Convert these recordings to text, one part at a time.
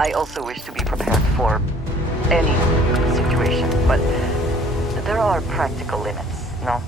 I also wish to be prepared for any situation, but there are practical limits, no?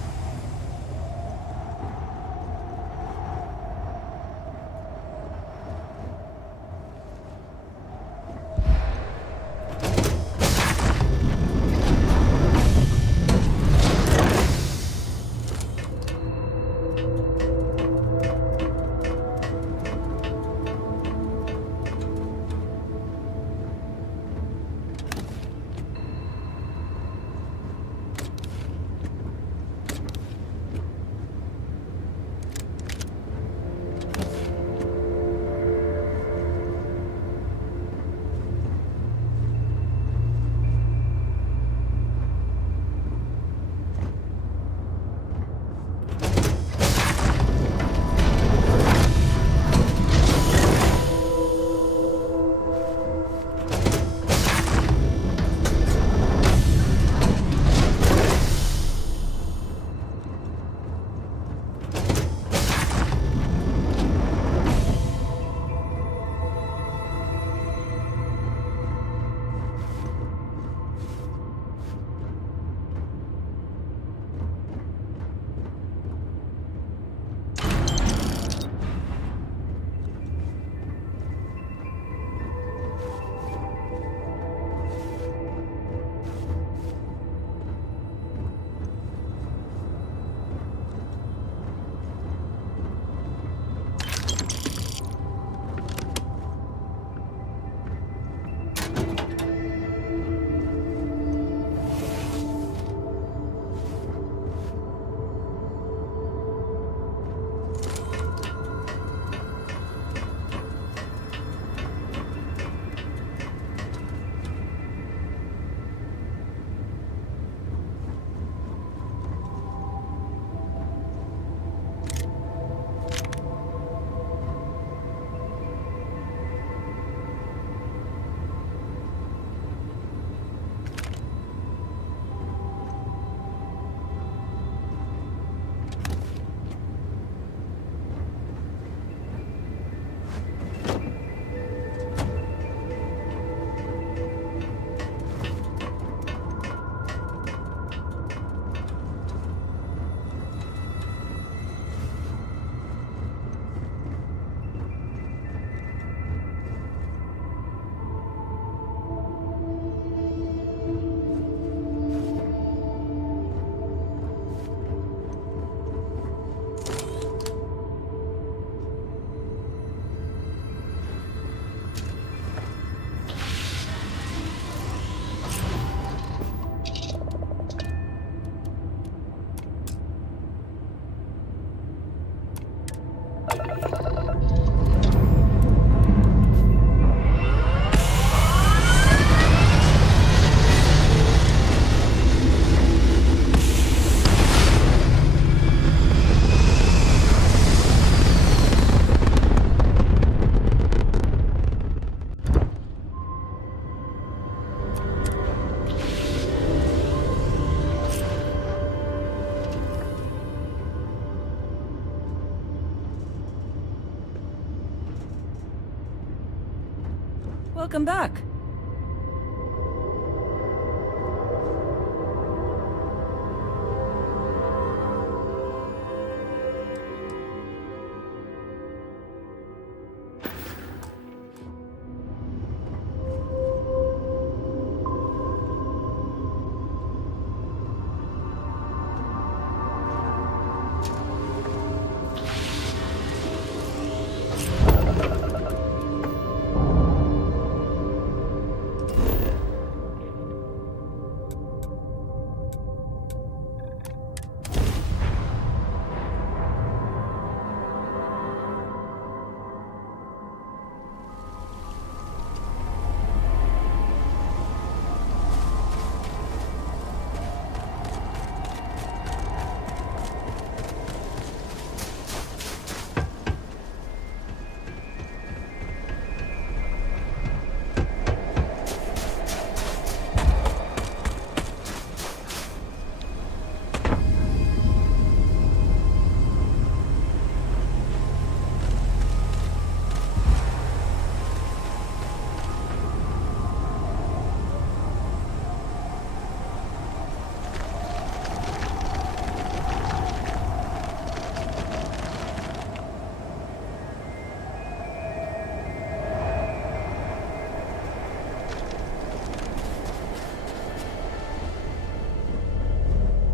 Welcome back.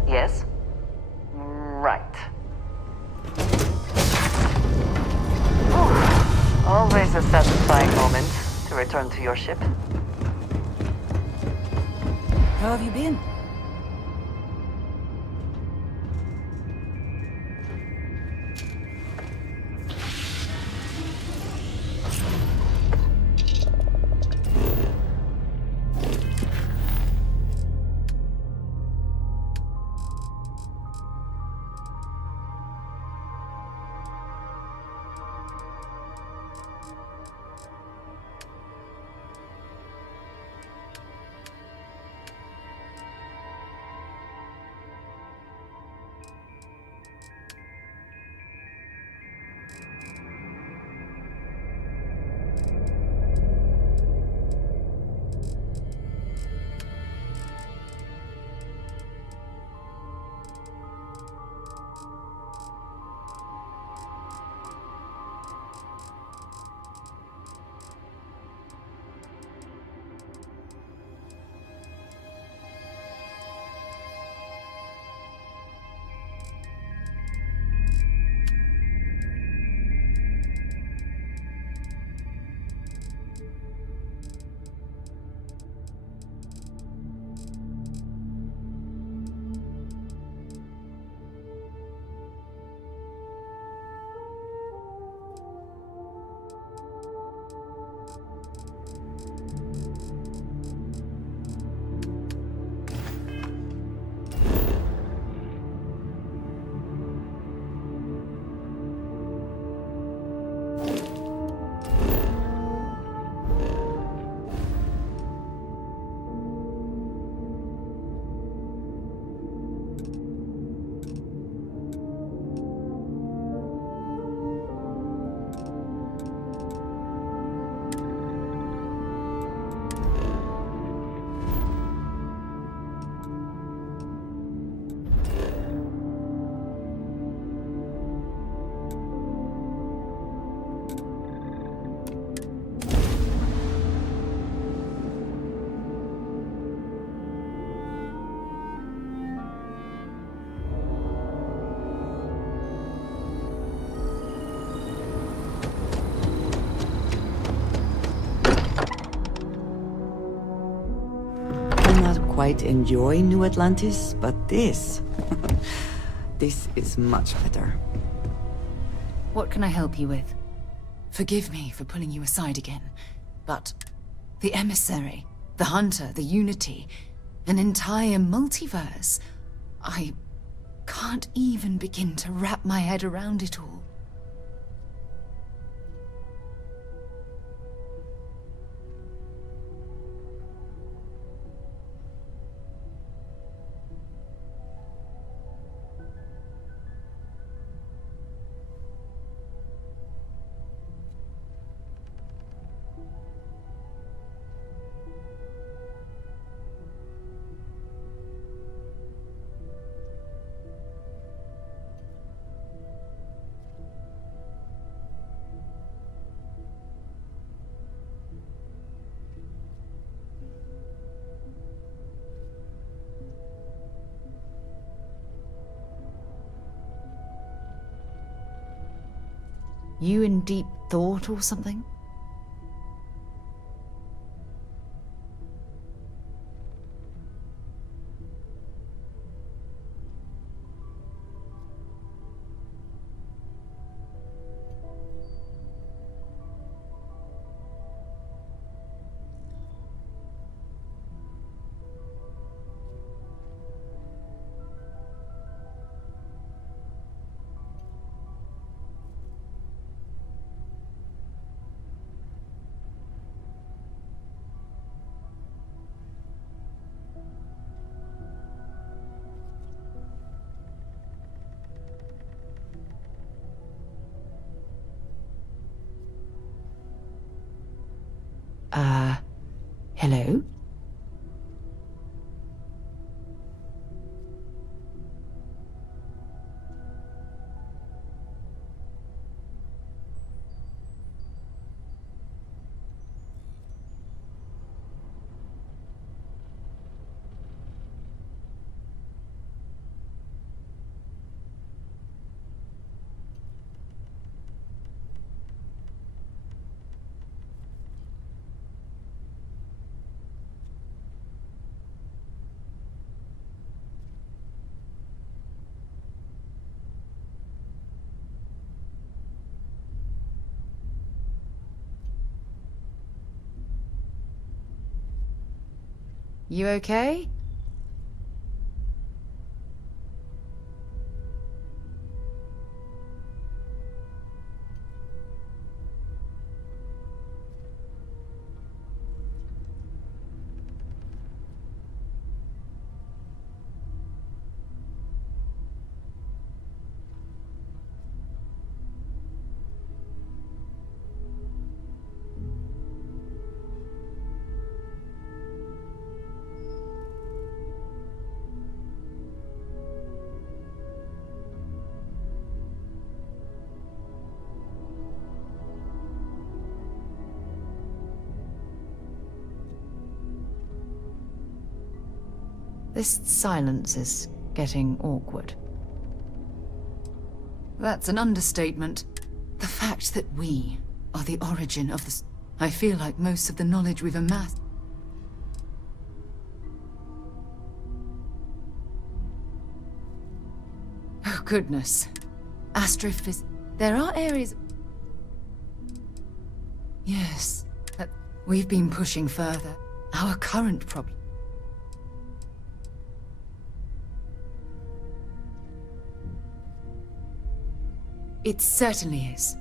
Yes? Right. Whew. Always a satisfying moment to return to your ship. How have you been? Quite enjoy New Atlantis, but this... this is much better. What can I help you with? Forgive me for pulling you aside again, but the emissary, the hunter, the unity, an entire multiverse. I can't even begin to wrap my head around it all. You in deep thought or something? You okay? This silence is getting awkward. That's an understatement. The fact that we are the origin of this... I feel like most of the knowledge we've amassed... Oh, goodness. Astrophys... There are areas... Yes, we've been pushing further. Our current problem... It certainly is.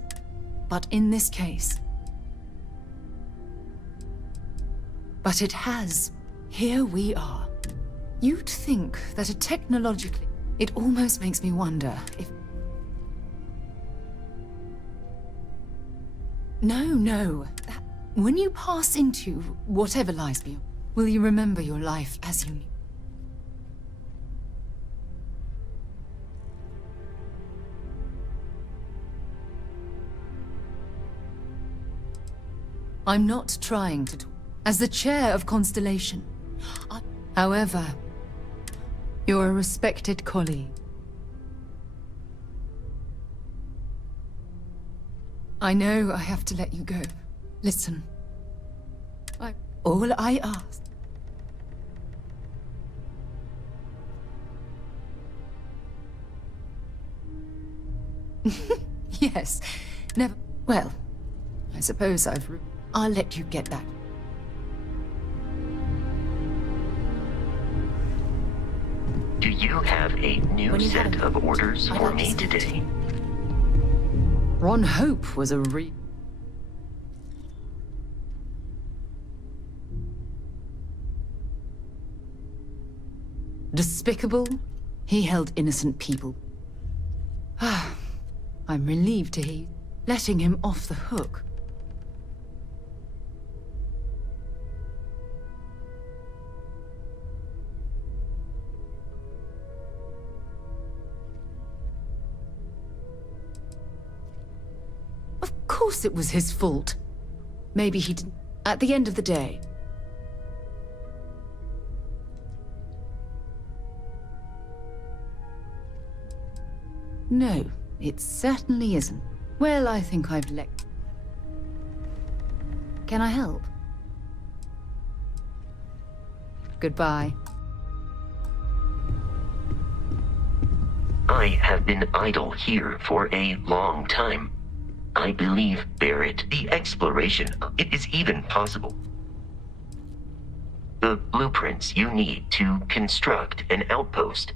But in this case... But it has. Here we are. You'd think that a technologically... It almost makes me wonder if... No. When you pass into whatever lies beyond, will you remember your life as you knew? I'm not trying to talk. As the chair of Constellation. However, you're a respected colleague. I know I have to let you go. Listen. All I ask... Yes, never... Well, I suppose I'll let you get that. Do you have a new set of orders for me today? Ron Hope was a despicable. He held innocent people. I'm relieved to hear letting him off the hook. Of course it was his fault. Maybe he didn't... At the end of the day... No, it certainly isn't. Well, I think I've let... Can I help? Goodbye. I have been idle here for a long time. I believe, Barrett, the exploration, it is even possible. The blueprints you need to construct an outpost.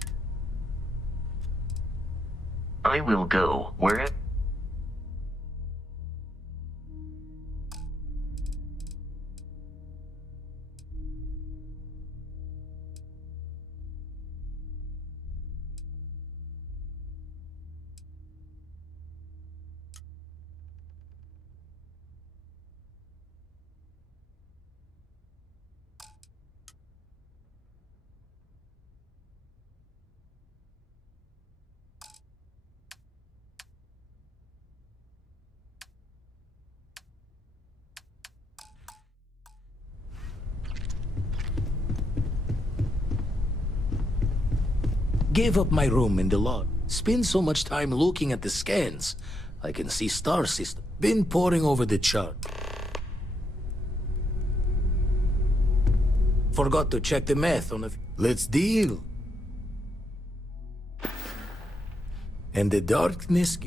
I will go wherever... Gave up my room in the lot. Spend so much time looking at the scans. I can see star system. Been poring over the chart. Forgot to check the math on the... Let's deal. And the darkness...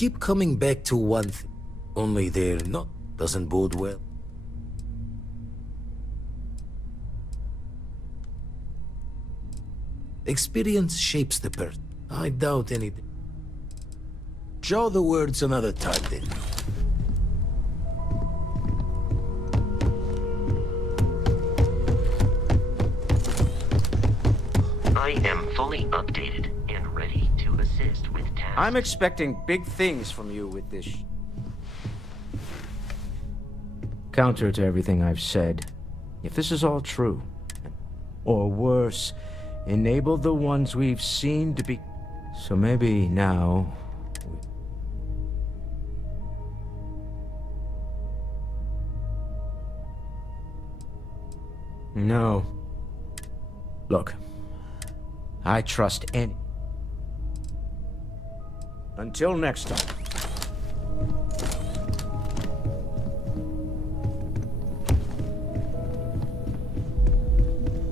keep coming back to one thing. Only they're not. Doesn't bode well. Experience shapes the person. I doubt anything. Draw the words another time then. I am fully updated and ready to assist with tasks. I'm expecting big things from you with this. Counter to everything I've said, if this is all true, or worse, enable the ones we've seen to be... So maybe now... No. Look, I trust any... Until next time.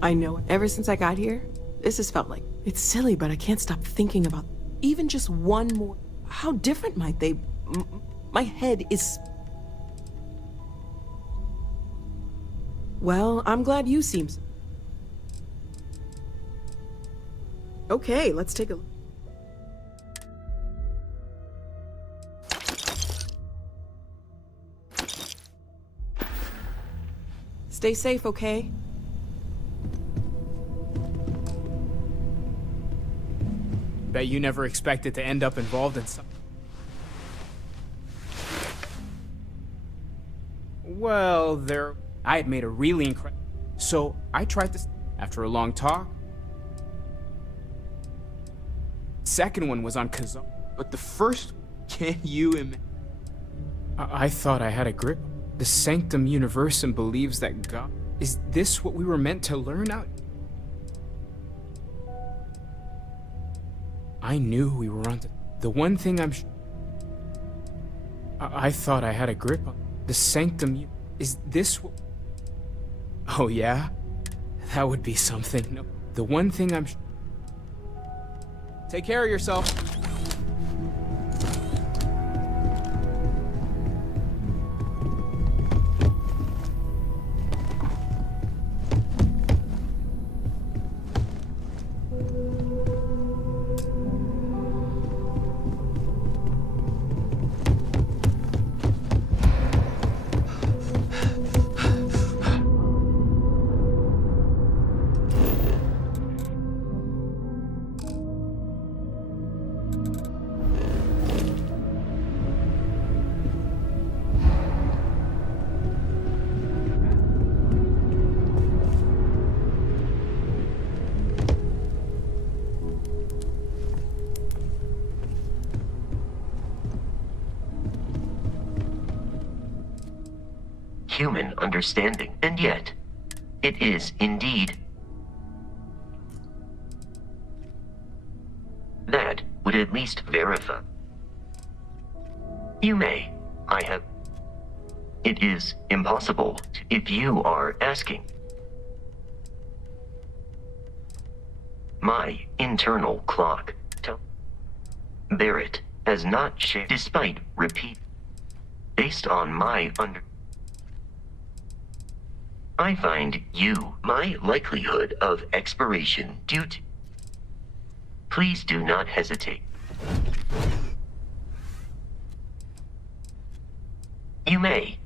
I know. Ever since I got here, this has felt like... It's silly, but I can't stop thinking about... Even just one more... How different might they... My head is... Well, I'm glad you seem... Okay, let's take a look. Stay safe, okay? Bet you never expected to end up involved in something. Well, I had made a really incredible... So, I tried to... After a long talk... Second one was on Kazan. But the first... Can you imagine? I thought I had a grip. The Sanctum Universum believes that God... Is this what we were meant to learn out? I knew we were on to... The one thing I'm... I thought I had a grip on... The Sanctum... Is this what... Oh yeah? That would be something. No. The one thing I'm... Take care of yourself. Human understanding, and yet, it is indeed. That would at least verify. You may. I have. It is impossible if you are asking. My internal clock. Barrett has not shared, despite repeat. Based on my I find you my likelihood of expiration due to. Please do not hesitate. You may.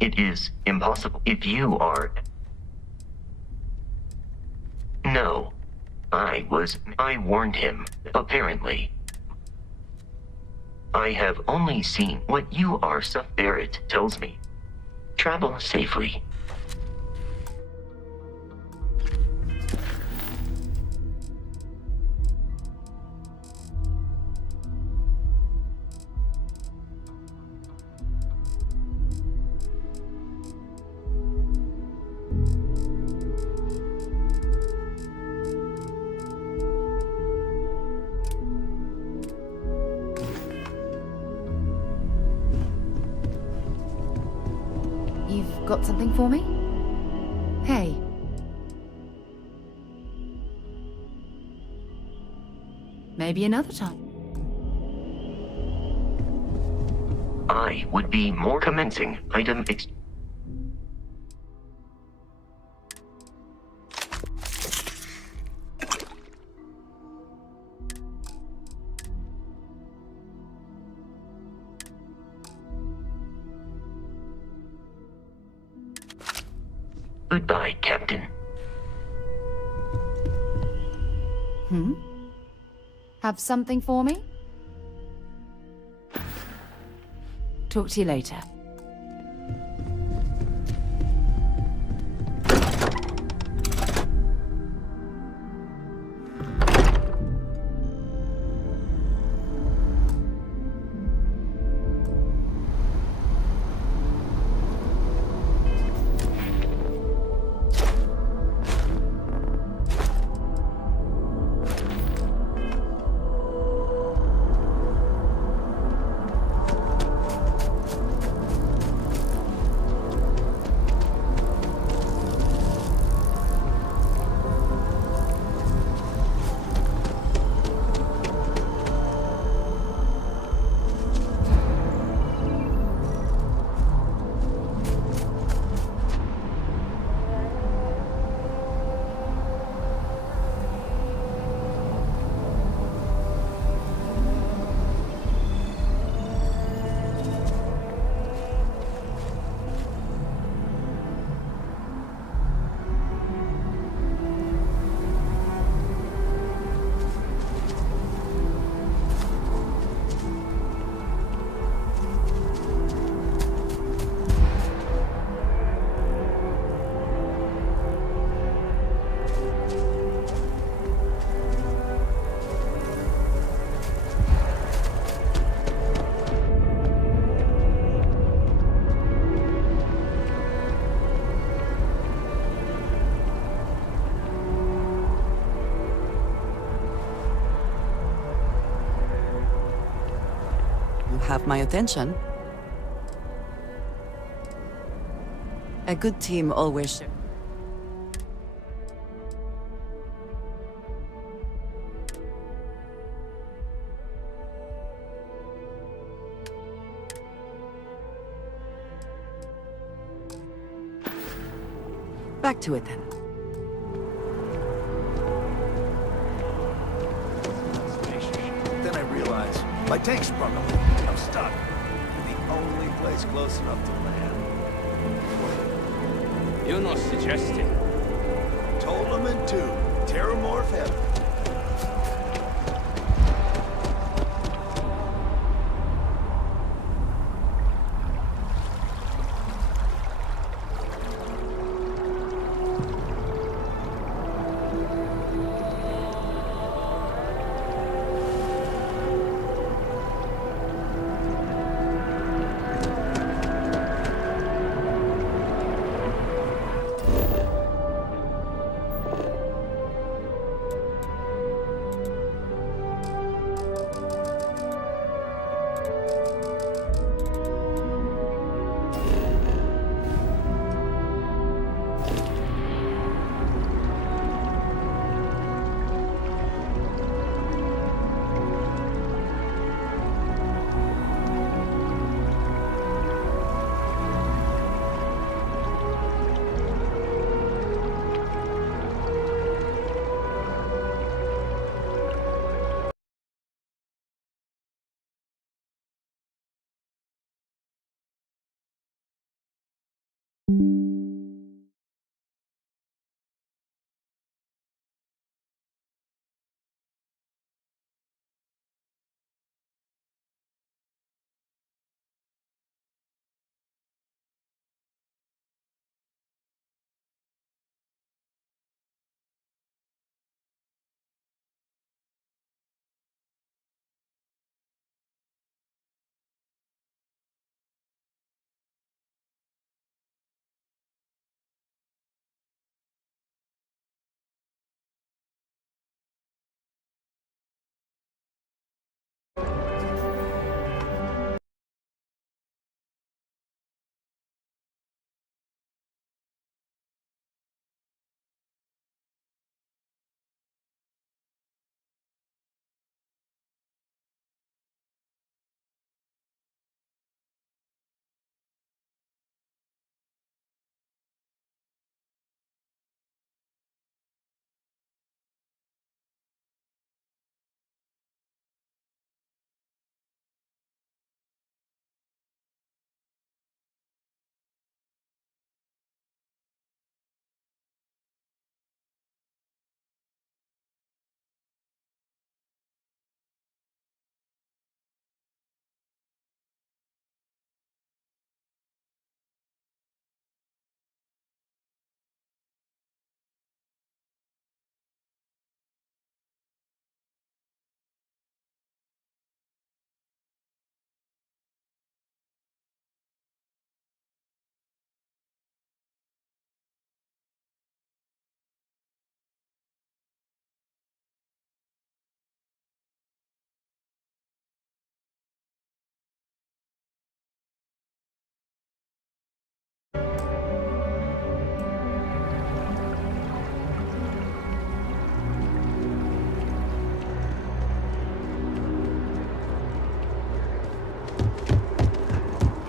It is impossible if you are. No. I warned him, apparently. I have only seen what you are, Barrett tells me. Travel safely. You've got something for me? Hey. Maybe another time. I would be more commencing item Goodbye, Captain. Have something for me? Talk to you later. Have my attention. A good team always. Back to it then. Then I realized my tank's sprung up. I'm stuck. The only place close enough to land. You're not suggesting. Told them in two. Terramorph heaven.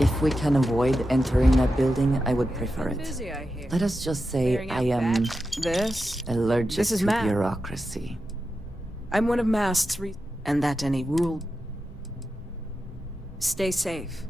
If we can avoid entering that building, I would prefer it. Busy, I hear. Let us just say Clearing I out am This. allergic This is to Matt. bureaucracy. I'm one of Mast's and that any rule. Stay safe.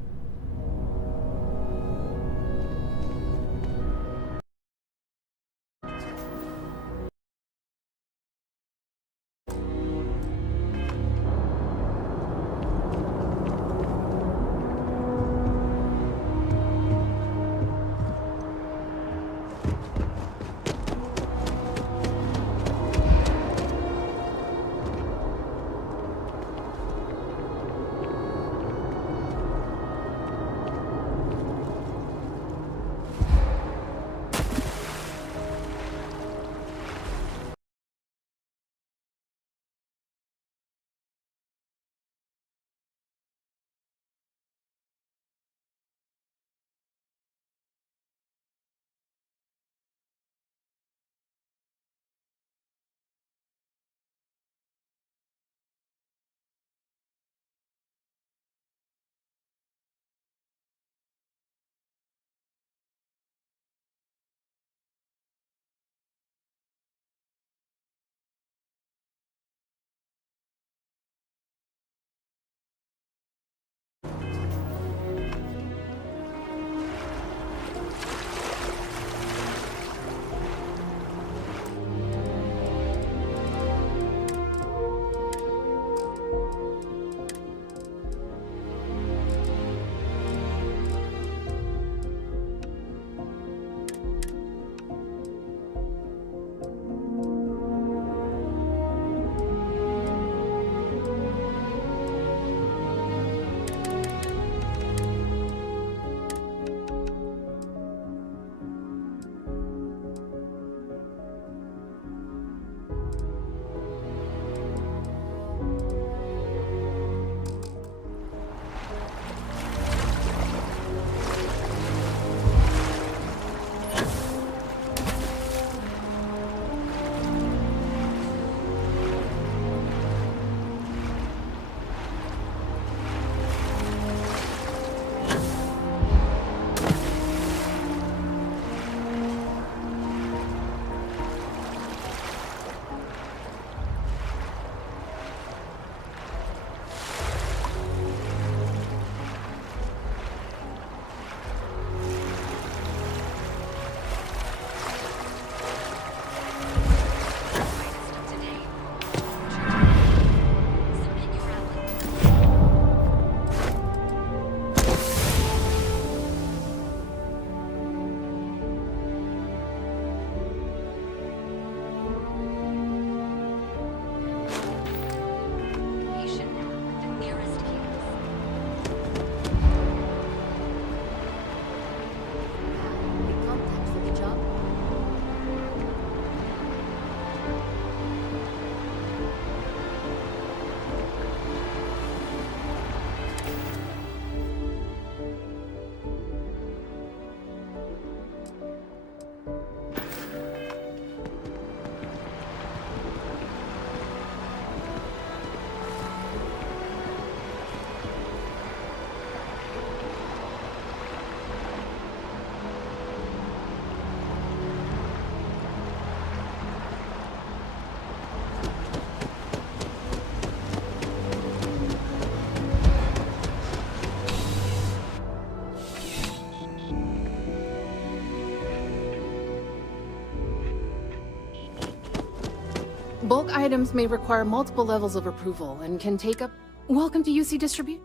Bulk items may require multiple levels of approval and can take up... Welcome to UC Distribute?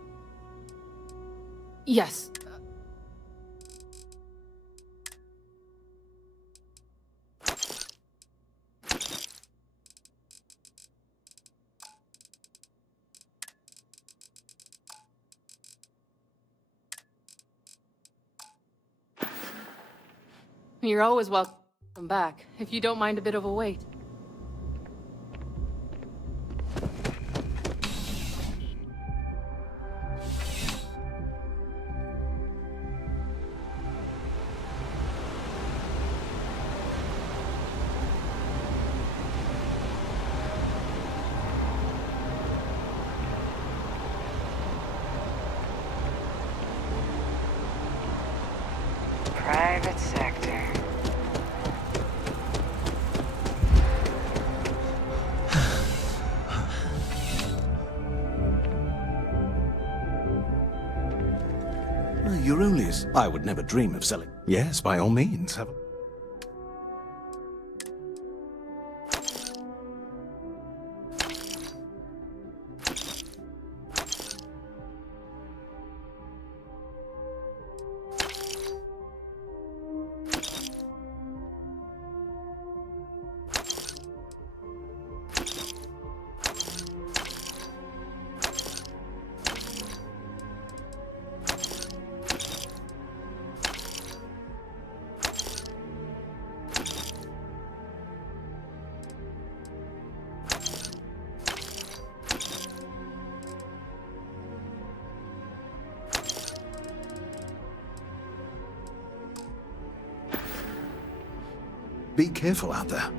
Yes. You're always welcome back, if you don't mind a bit of a wait. private sector. You're only... I would never dream of selling. Yes, by all means. Have a... Be careful out there.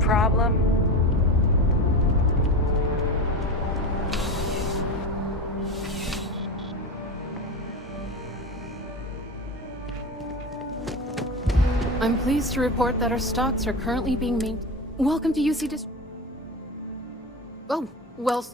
Problem? I'm pleased to report that our stocks are currently being maintained. Welcome to UC Dist. Oh, well.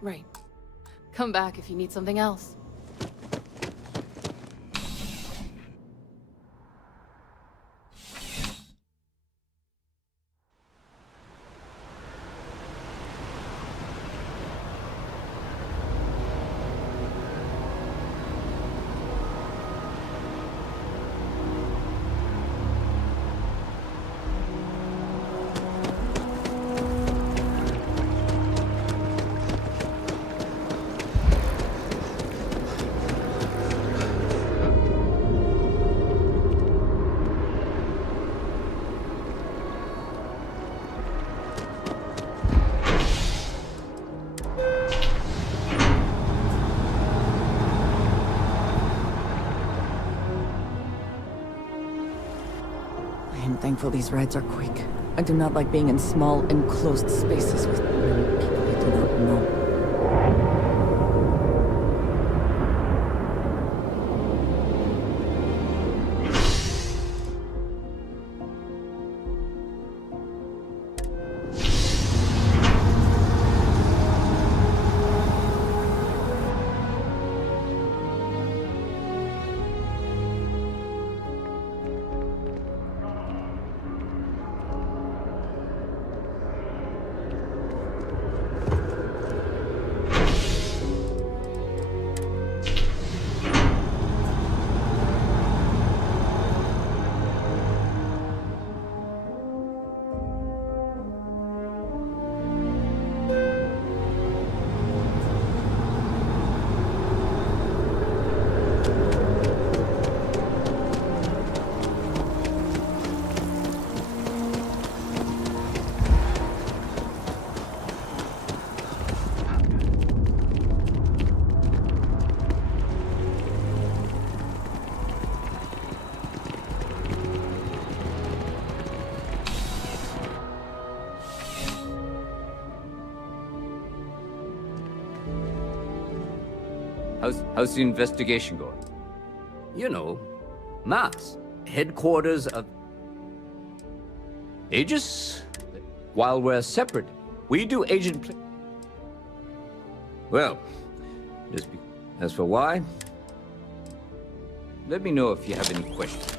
Right. Come back if you need something else. I'm thankful these rides are quick. I do not like being in small, enclosed spaces with many people I do not know. How's the investigation going? You know, Mass, headquarters of Aegis. While we're separate, we do agent. Well, as for why, let me know if you have any questions.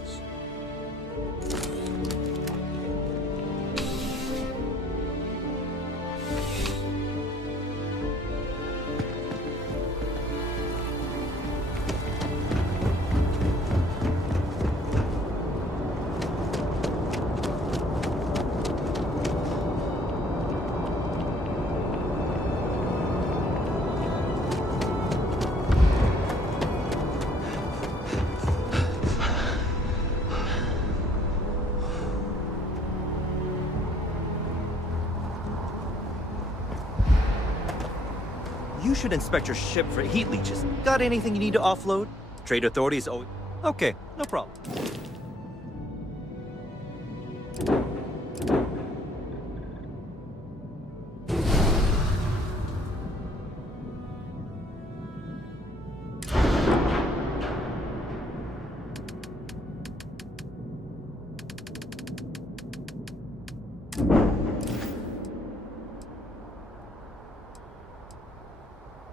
You should inspect your ship for heat leeches. Got anything you need to offload? Trade authorities always... Okay, no problem.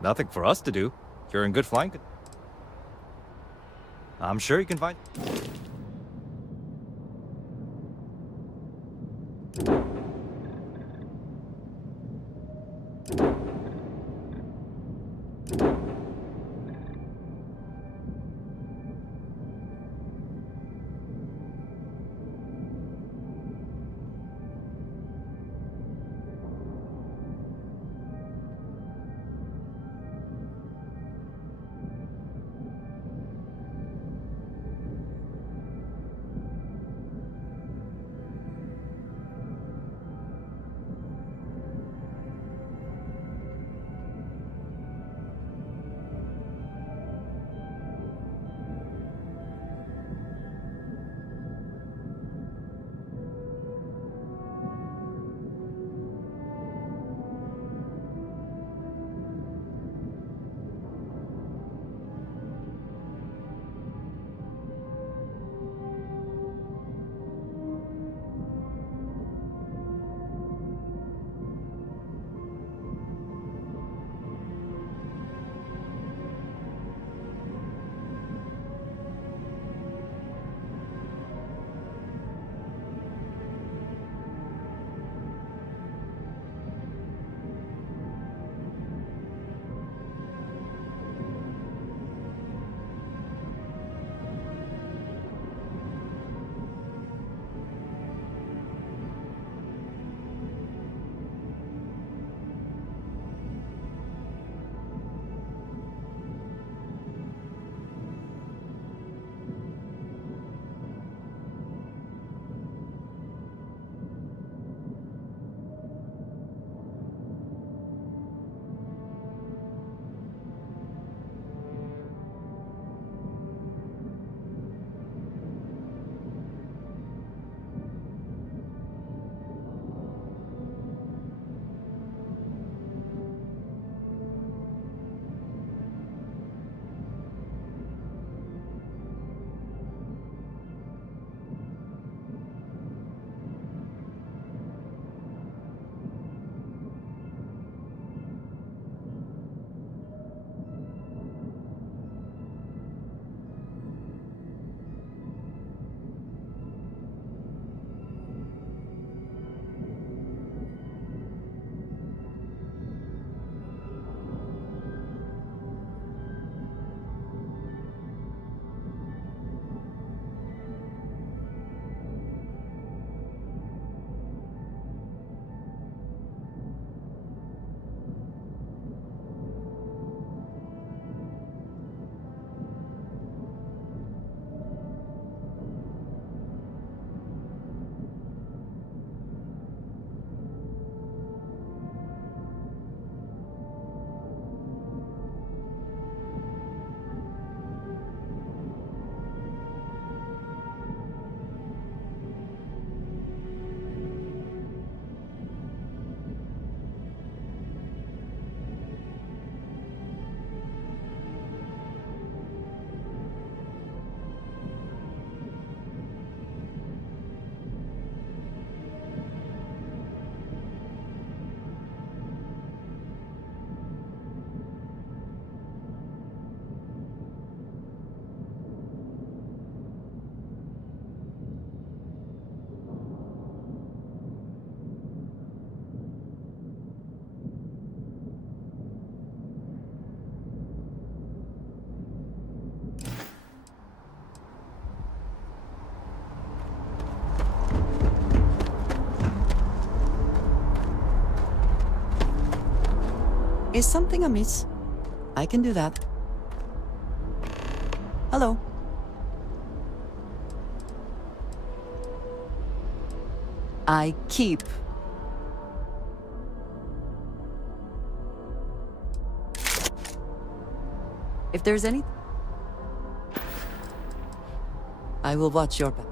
Nothing for us to do. You're in good flying. I'm sure you can find... Is something amiss? I can do that. Hello. I keep. If there's any... I will watch your back.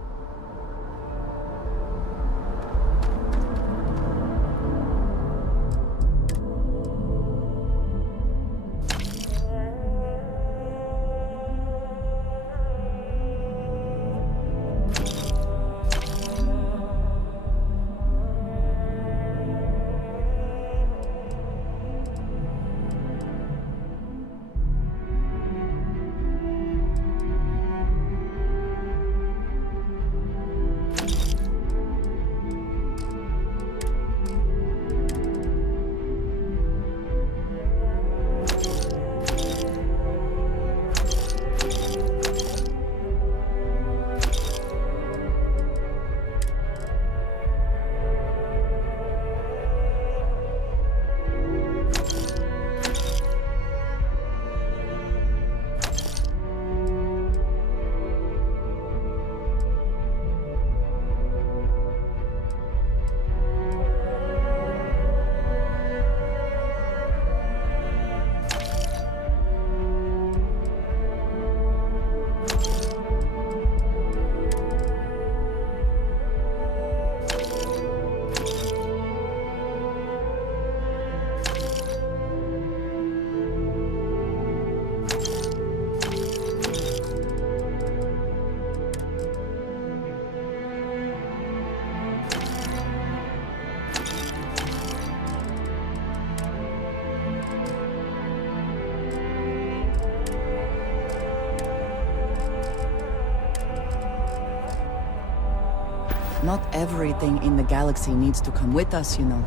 Not everything in the galaxy needs to come with us, you know.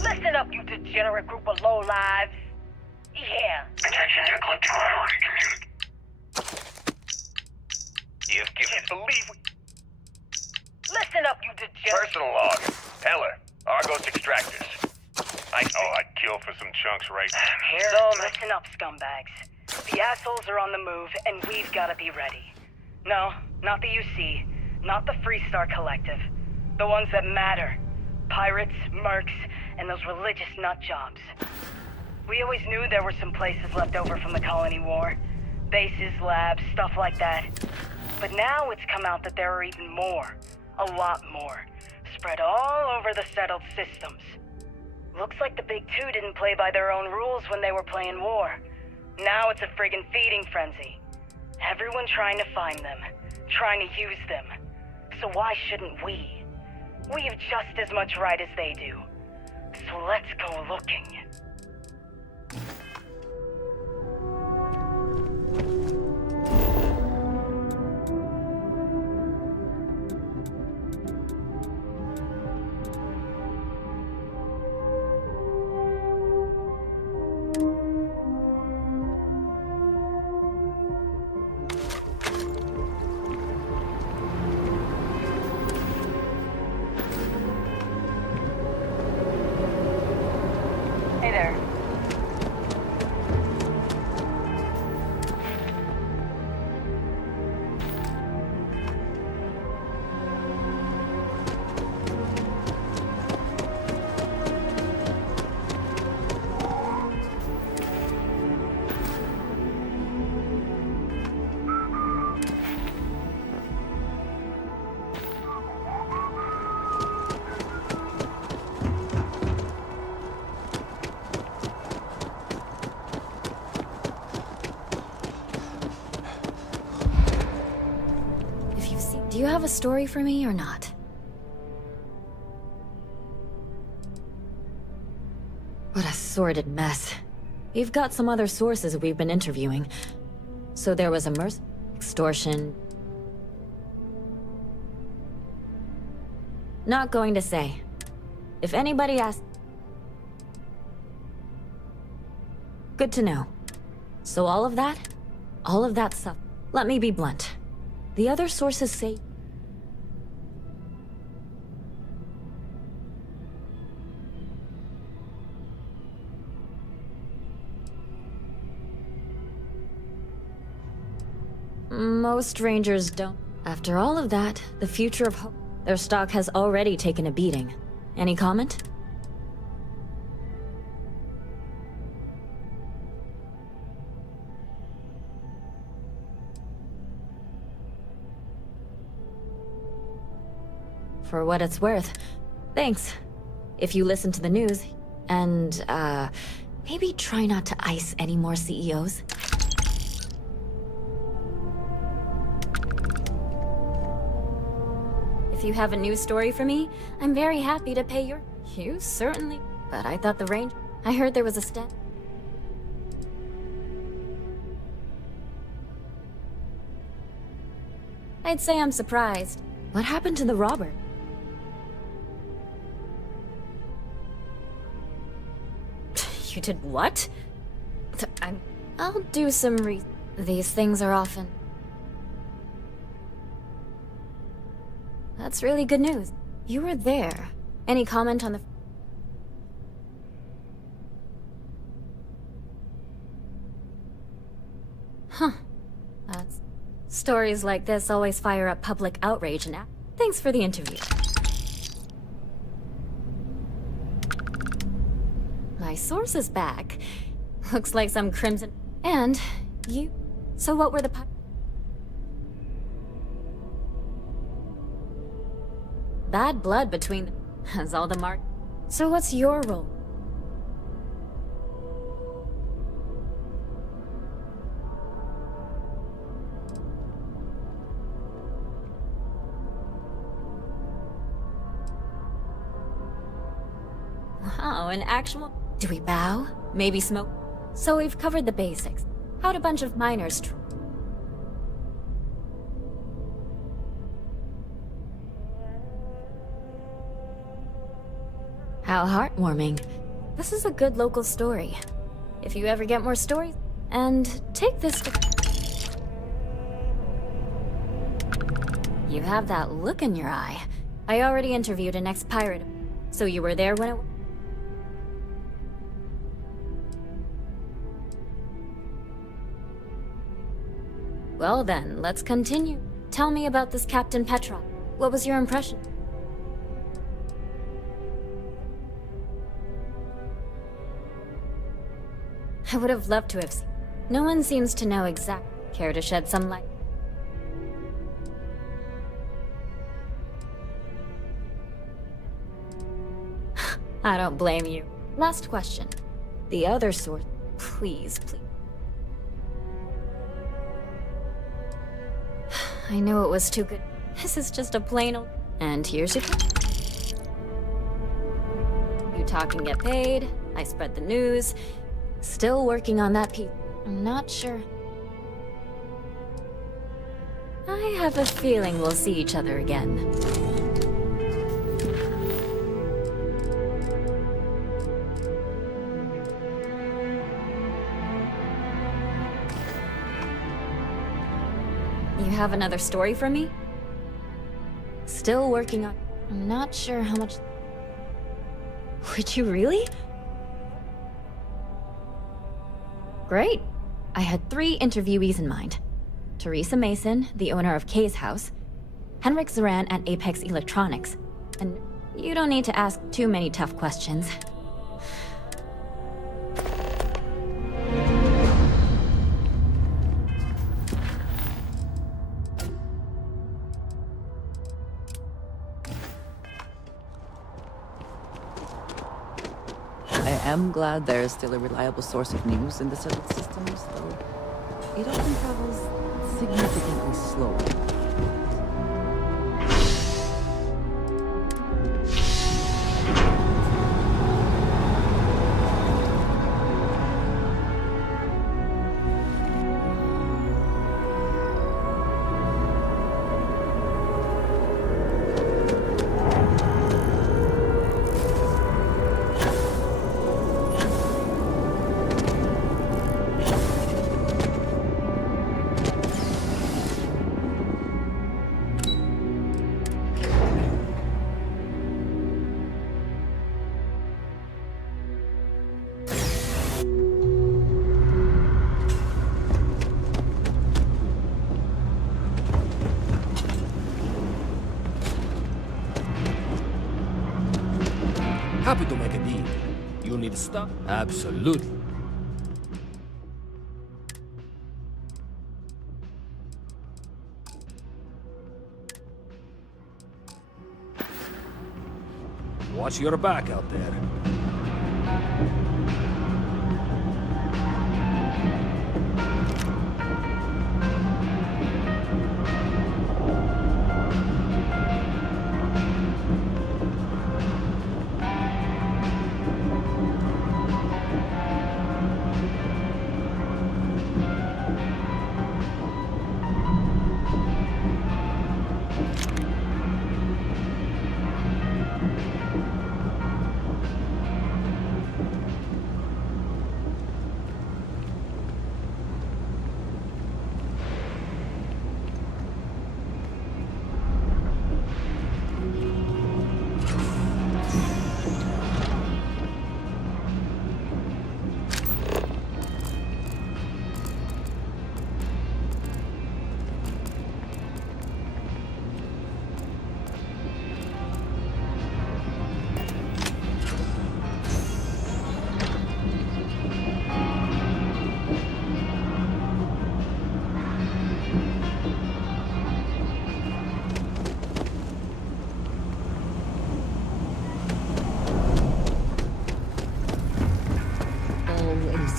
Listen up, you degenerate group of lowlives. Yeah. Attention to collective authority community. You've given believe we... Listen up, you degenerate... Personal log. Heller, Argos extractors. I know I'd kill for some chunks right Here, listen up, scumbags. The assholes are on the move, and we've got to be ready. No, not the UC. Not the Freestar Collective. The ones that matter. Pirates, mercs, and those religious nut jobs. We always knew there were some places left over from the Colony War. Bases, labs, stuff like that. But now it's come out that there are even more. A lot more. Spread all over the settled systems. Looks like the Big Two didn't play by their own rules when they were playing war. Now it's a friggin' feeding frenzy. Everyone trying to find them. Trying to use them. So why shouldn't we? We have just as much right as they do. So let's go looking. Hey there. Do you have a story for me or not? What a sordid mess. We've got some other sources we've been interviewing. So there was a extortion. Not going to say. If anybody asks... Good to know. So all of that stuff. Let me be blunt. The other sources say... Most rangers don't. After all of that, the future of hope... Their stock has already taken a beating. Any comment? For what it's worth. Thanks. If you listen to the news, and, maybe try not to ice any more CEOs. If you have a news story for me, I'm very happy to pay your... You certainly... But I thought the range... I heard there was a step... I'd say I'm surprised. What happened to the robber? You did what? I'll do some These things are often... That's really good news. You were there. Any comment on the... Huh. That's... Stories like this always fire up public outrage and... Thanks for the interview. My source is back. Looks like some crimson... And... you... So what were the... Bad blood between them. Has all the mark... So what's your role? Wow, an actual... Do we bow? Maybe smoke? So we've covered the basics. How'd a bunch of miners How heartwarming. This is a good local story. If you ever get more stories... And take this to... You have that look in your eye. I already interviewed an ex-pirate. So you were there when it... Well then, let's continue. Tell me about this Captain Petrov. What was your impression? I would have loved to have seen. No one seems to know exactly. Care to shed some light? I don't blame you. Last question. The other source. Please, please. I knew it was too good. This is just a plain old... And here's your... You talk and get paid. I spread the news. Still working on that piece. I'm not sure. I have a feeling we'll see each other again. You have another story for me? Still working on... I'm not sure how much... Would you really? Great. I had 3 interviewees in mind. Teresa Mason, the owner of Kay's house, Henrik Zoran at Apex Electronics, and you don't need to ask too many tough questions. I am glad there is still a reliable source of news in the settled systems, though it often travels significantly slower. Happy to make a deal. You need stuff? Absolutely. Watch your back out there.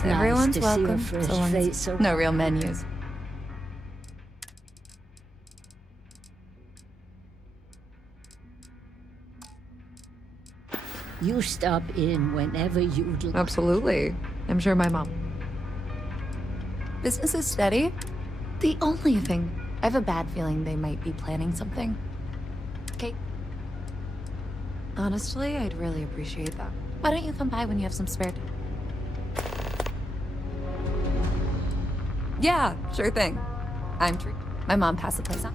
Everyone's welcome, so long as no real menus. You stop in whenever you'd like. Absolutely. I'm sure my mom. Business is steady. The only thing, I have a bad feeling they might be planning something. Okay. Honestly, I'd really appreciate that. Why don't you come by when you have some spare time? Yeah, sure thing. I'm Tree. My mom passed the place on.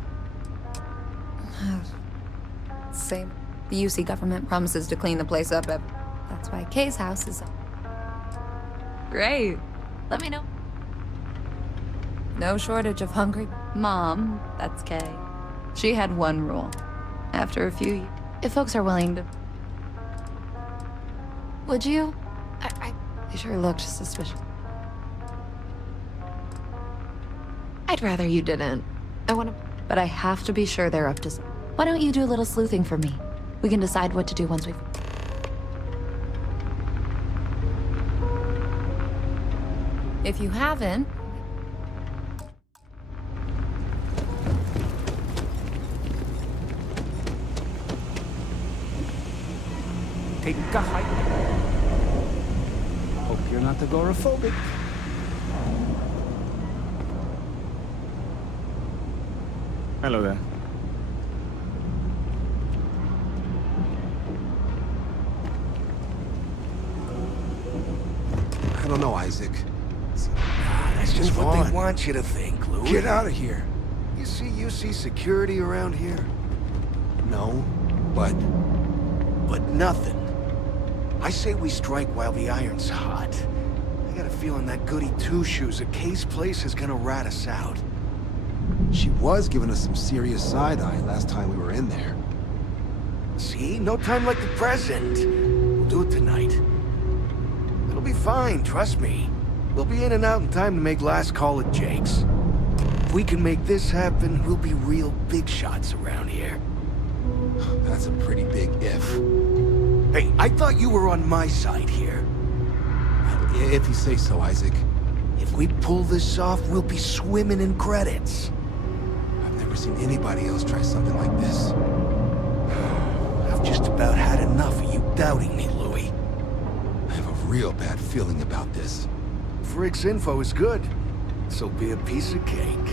Same. The UC government promises to clean the place up. That's why Kay's house is up. Great. Let me know. No shortage of hungry. Mom, that's Kay. She had one rule. After a few years, if folks are willing to... Would you? They sure looked suspicious. I'd rather you didn't. But I have to be sure they're up to something. Why don't you do a little sleuthing for me? We can decide what to do once we've... If you haven't... Take a hike. Hope you're not agoraphobic. Hello there. I don't know, Isaac. That's just what they want you to think, Louis. Get out of here. You see security around here? No, but nothing. I say we strike while the iron's hot. I got a feeling that goody two-shoes at Kay's place is gonna rat us out. she was giving us some serious side-eye last time we were in there. See? No time like the present. We'll do it tonight. It'll be fine, trust me. We'll be in and out in time to make last call at Jake's. If we can make this happen, we'll be real big shots around here. That's a pretty big if. Hey, I thought you were on my side here. If you say so, Isaac. If we pull this off, we'll be swimming in credits. I've never seen anybody else try something like this. I've just about had enough of you doubting me, Louis. I have a real bad feeling about this. Frick's info is good. This'll be a piece of cake.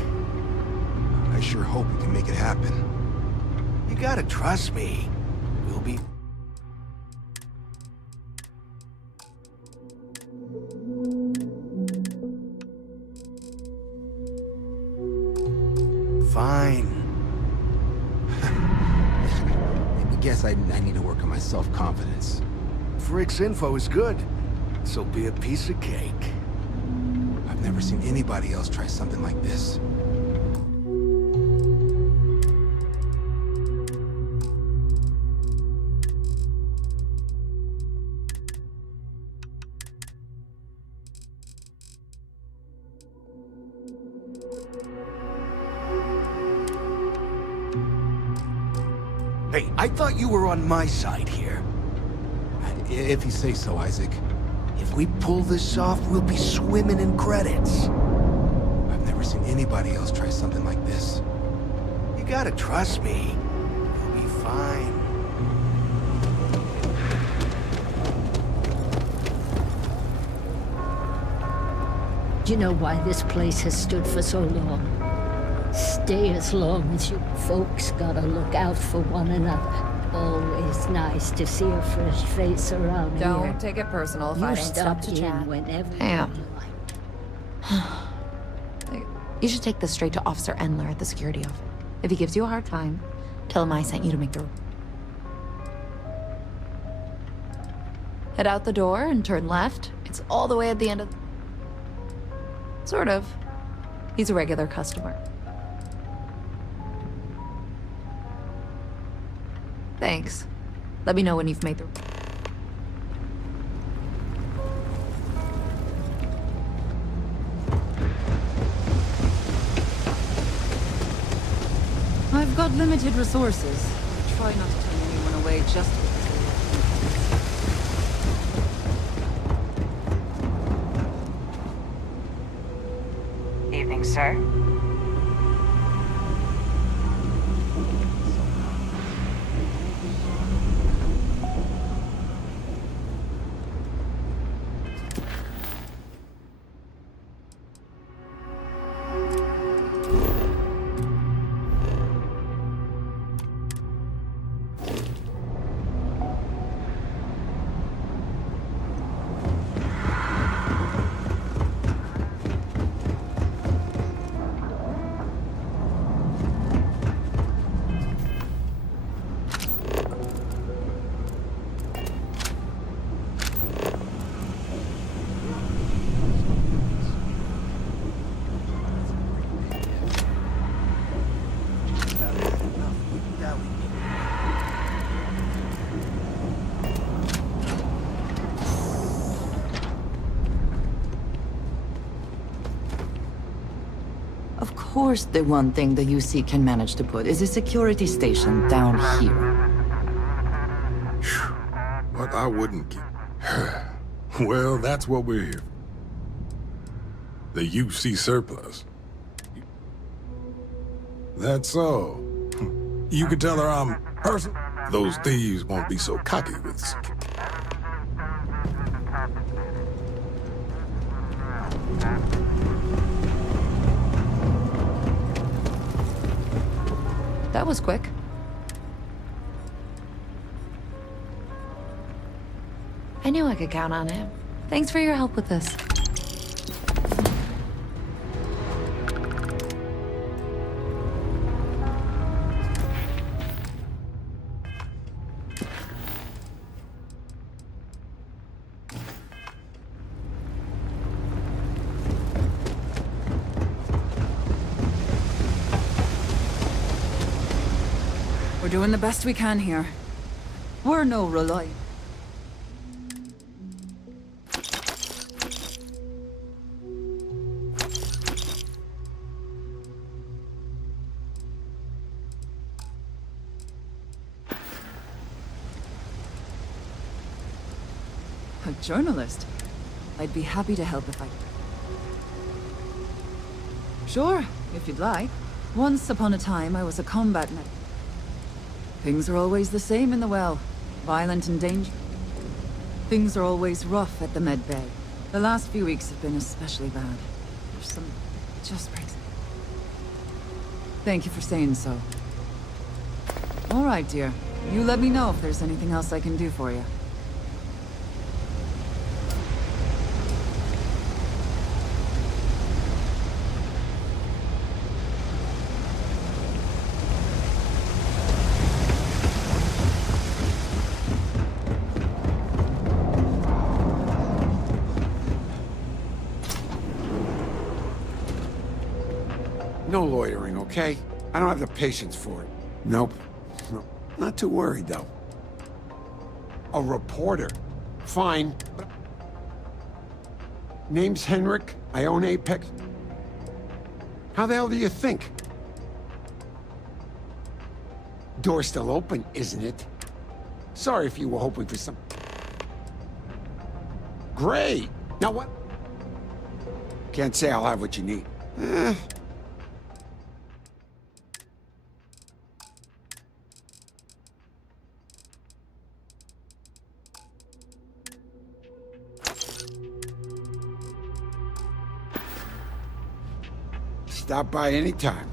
I sure hope we can make it happen. You gotta trust me. We'll be... Fine. I guess I need to work on my self-confidence. Frick's info is good. This'll be a piece of cake. I've never seen anybody else try something like this. Hey, I thought you were on my side here. If you say so, Isaac. If we pull this off, we'll be swimming in credits. I've never seen anybody else try something like this. You gotta trust me. You'll be fine. Do you know why this place has stood for so long? Stay as long as you folks gotta look out for one another. Always nice to see a fresh face around here. Don't take it personal if I You don't stop stop to in chat. whenever Pam. you like. You should take this straight to Officer Endler at the security office. If he gives you a hard time, tell him I sent you to make the... Head out the door and turn left. It's all the way at the end of... Sort of. He's a regular customer. Thanks. Let me know when you've made the... I've got limited resources. I try not to turn anyone away just because Evening, sir. Of course, the one thing the UC can manage to put is a security station down here. But I wouldn't get... Well, that's what we're here for. The UC surplus. That's all. You can tell her I'm person. Those thieves won't be so cocky with security. That was quick. I knew I could count on him. Thanks for your help with this. We're doing the best we can here. We're no Roy. A journalist? I'd be happy to help if I... Sure, if you'd like. Once upon a time, I was a combat medic. Things are always the same in the well. Violent and dangerous. Things are always rough at the med bay. The last few weeks have been especially bad. There's some... just breaks. Thank you for saying so. All right, dear. You let me know if there's anything else I can do for you. No loitering, okay? I don't have the patience for it. Nope. No. Not too worried, though. A reporter. Fine, but... Name's Henrik. I own Apex. How the hell do you think? Door's still open, isn't it? Sorry if you were hoping for some... Great! Now what? Can't say I'll have what you need. Stop by anytime.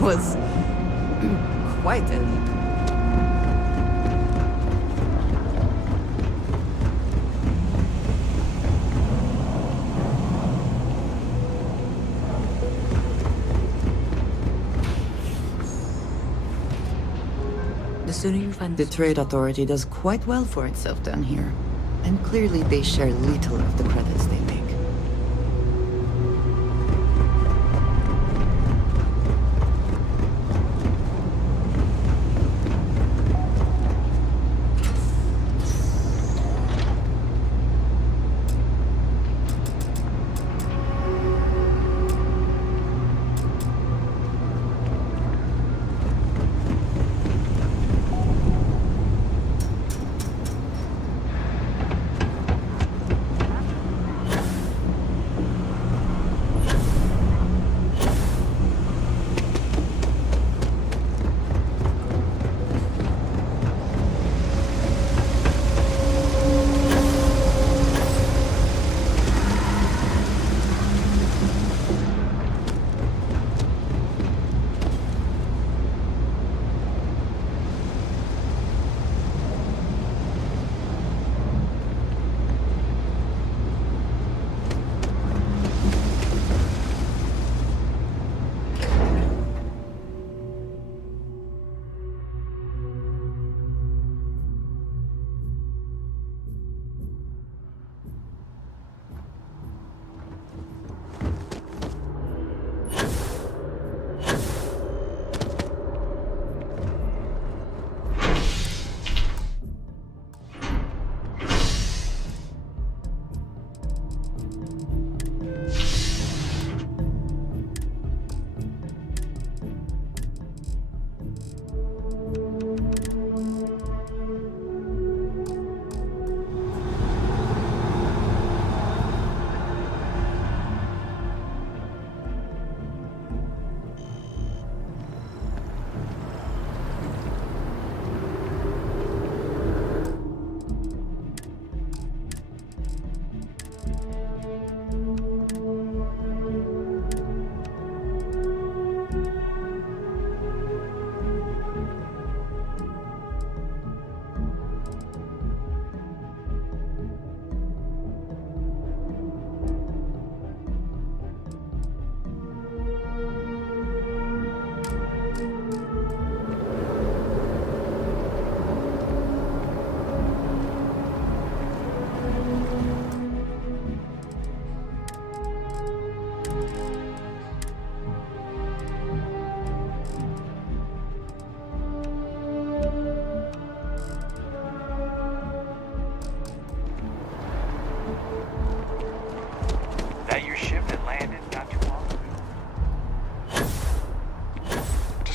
Was quite a leap. The sooner you find the Trade Authority does quite well for itself down here. And clearly they share little of the credits they make.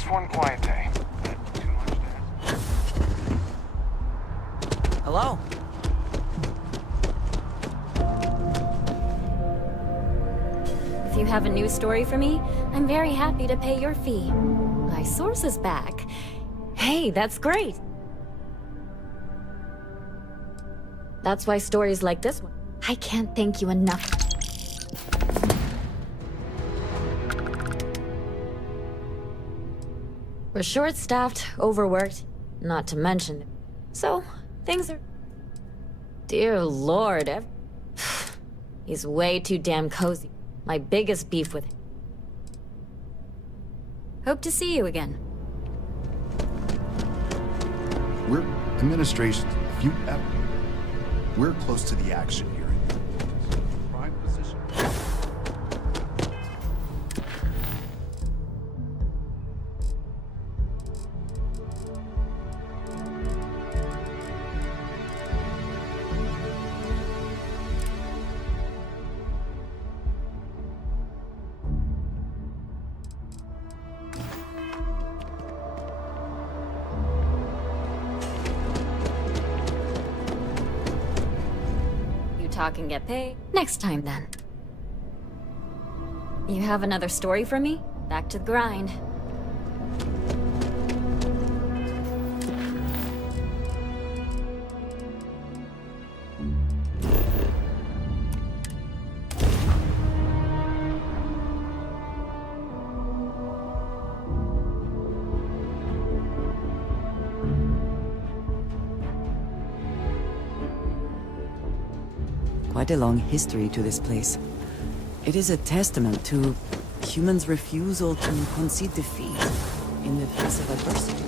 Just one quiet day. Too much there. Hello? If you have a news story for me, I'm very happy to pay your fee. My source is back. Hey, that's great. That's why stories like this one, I can't thank you enough. We're short-staffed, overworked, not to mention. So, things are... Dear Lord, he's way too damn cozy. My biggest beef with him. Hope to see you again. We're administration. If you ever... We're close to the action here. Prime position. Talk and get paid. Next time, then. You have another story for me? Back to the grind. Quite a long history to this place. It is a testament to humans' refusal to concede defeat in the face of adversity.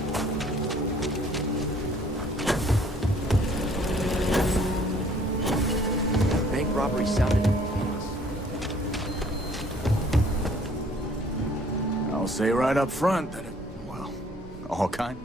Bank robbery sounded famous. I'll say right up front that well, all kind.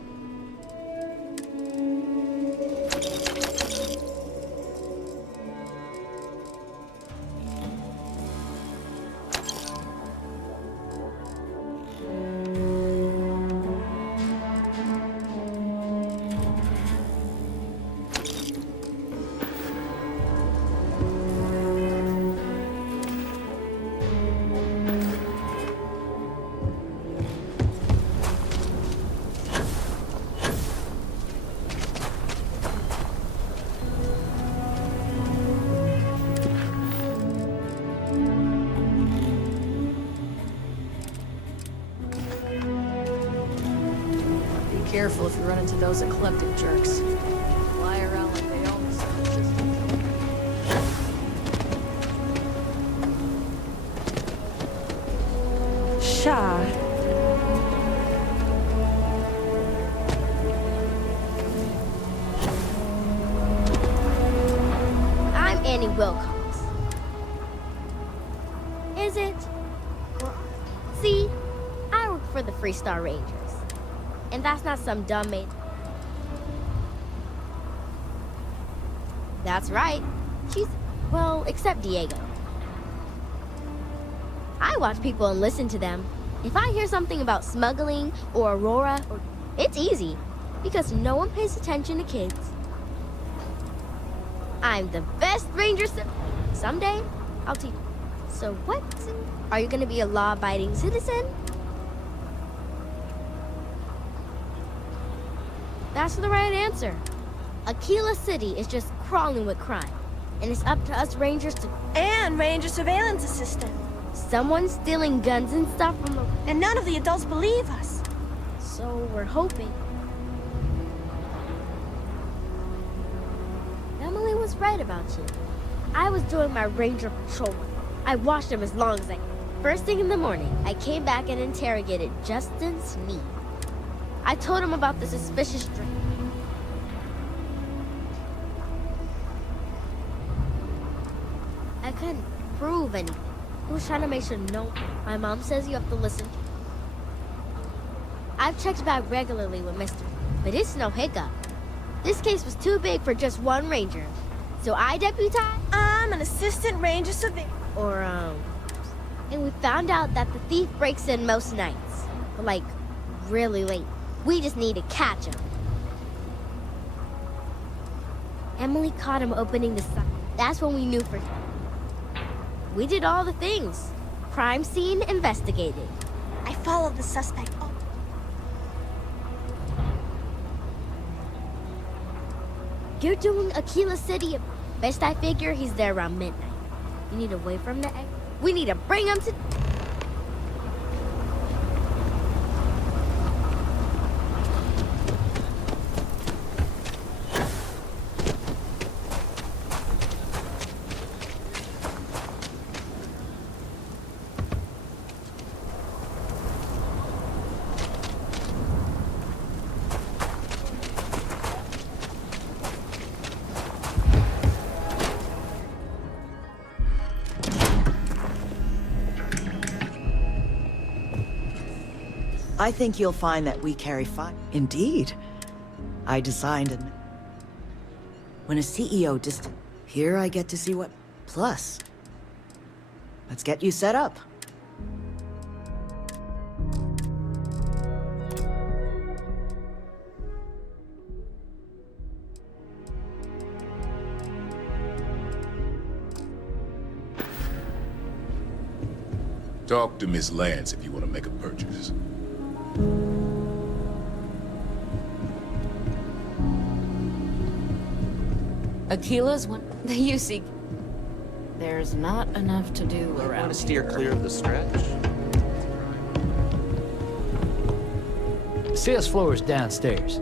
Careful if you run into those eclectic jerks. Fly around like they own the system. Sha. I'm Annie Wilcox. Is it? See, I work for the Freestar Rangers. And that's not some dumb mate. That's right. She's, well, except Diego. I watch people and listen to them. If I hear something about smuggling or Aurora, it's easy, because no one pays attention to kids. I'm the best ranger someday, I'll teach. So what? Are you gonna be a law-abiding citizen? That's the right answer. Aquila City is just crawling with crime. And it's up to us Rangers to... And Ranger Surveillance Assistant. Someone's stealing guns and stuff from the... And none of the adults believe us. So we're hoping. Emily was right about you. I was doing my Ranger patrol. I watched him as long as I could. First thing in the morning, I came back and interrogated Justin Sneed. I told him about the suspicious drink. I couldn't prove anything. I was trying to make sure my mom says you have to listen. I've checked back regularly with Mr. But it's no hiccup. This case was too big for just one ranger. So I deputized. I'm an assistant ranger surveyor. And we found out that the thief breaks in most nights. For like really late. We just need to catch him. Emily caught him opening the side. That's when we knew for sure. We did all the things. Crime scene investigated. I followed the suspect. You're doing Aquila City. Best I figure he's there around midnight. You need to wait for him to exit. We need to bring him to... I think you'll find that we carry fire. Indeed. I designed an... When a CEO just... Here I get to see what... Plus. Let's get you set up. Talk to Miss Lance if you want to make a purchase. Aquila's one. The UC. There's not enough to do around. Want to steer clear of the stretch? CS floor is downstairs.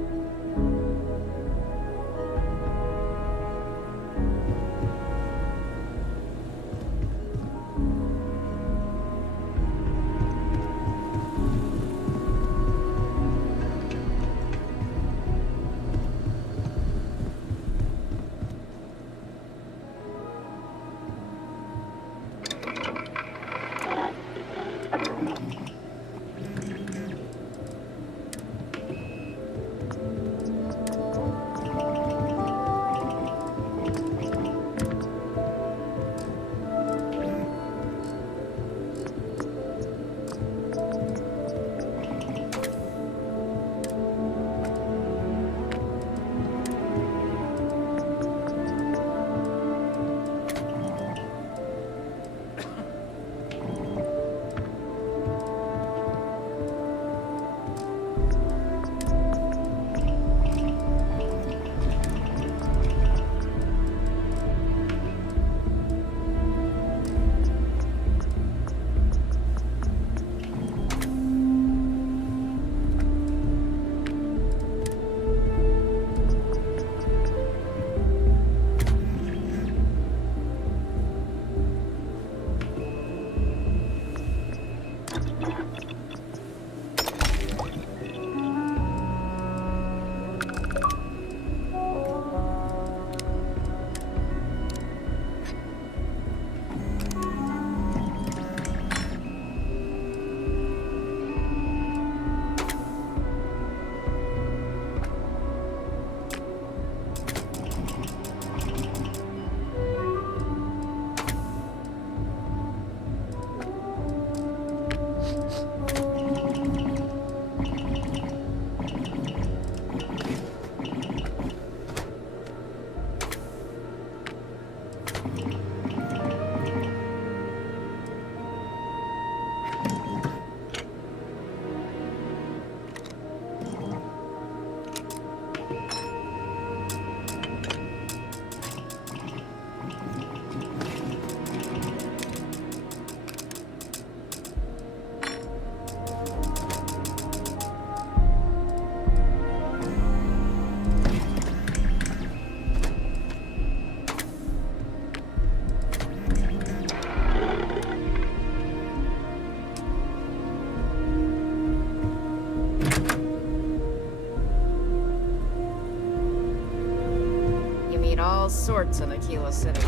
All sorts in Aquila City.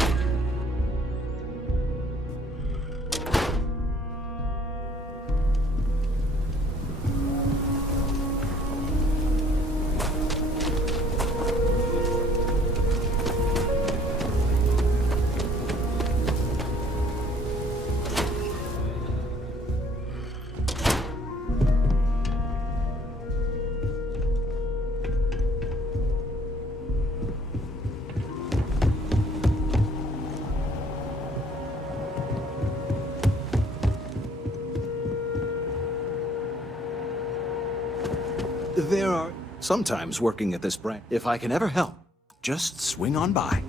There are sometimes working at this branch. If I can ever help, just swing on by.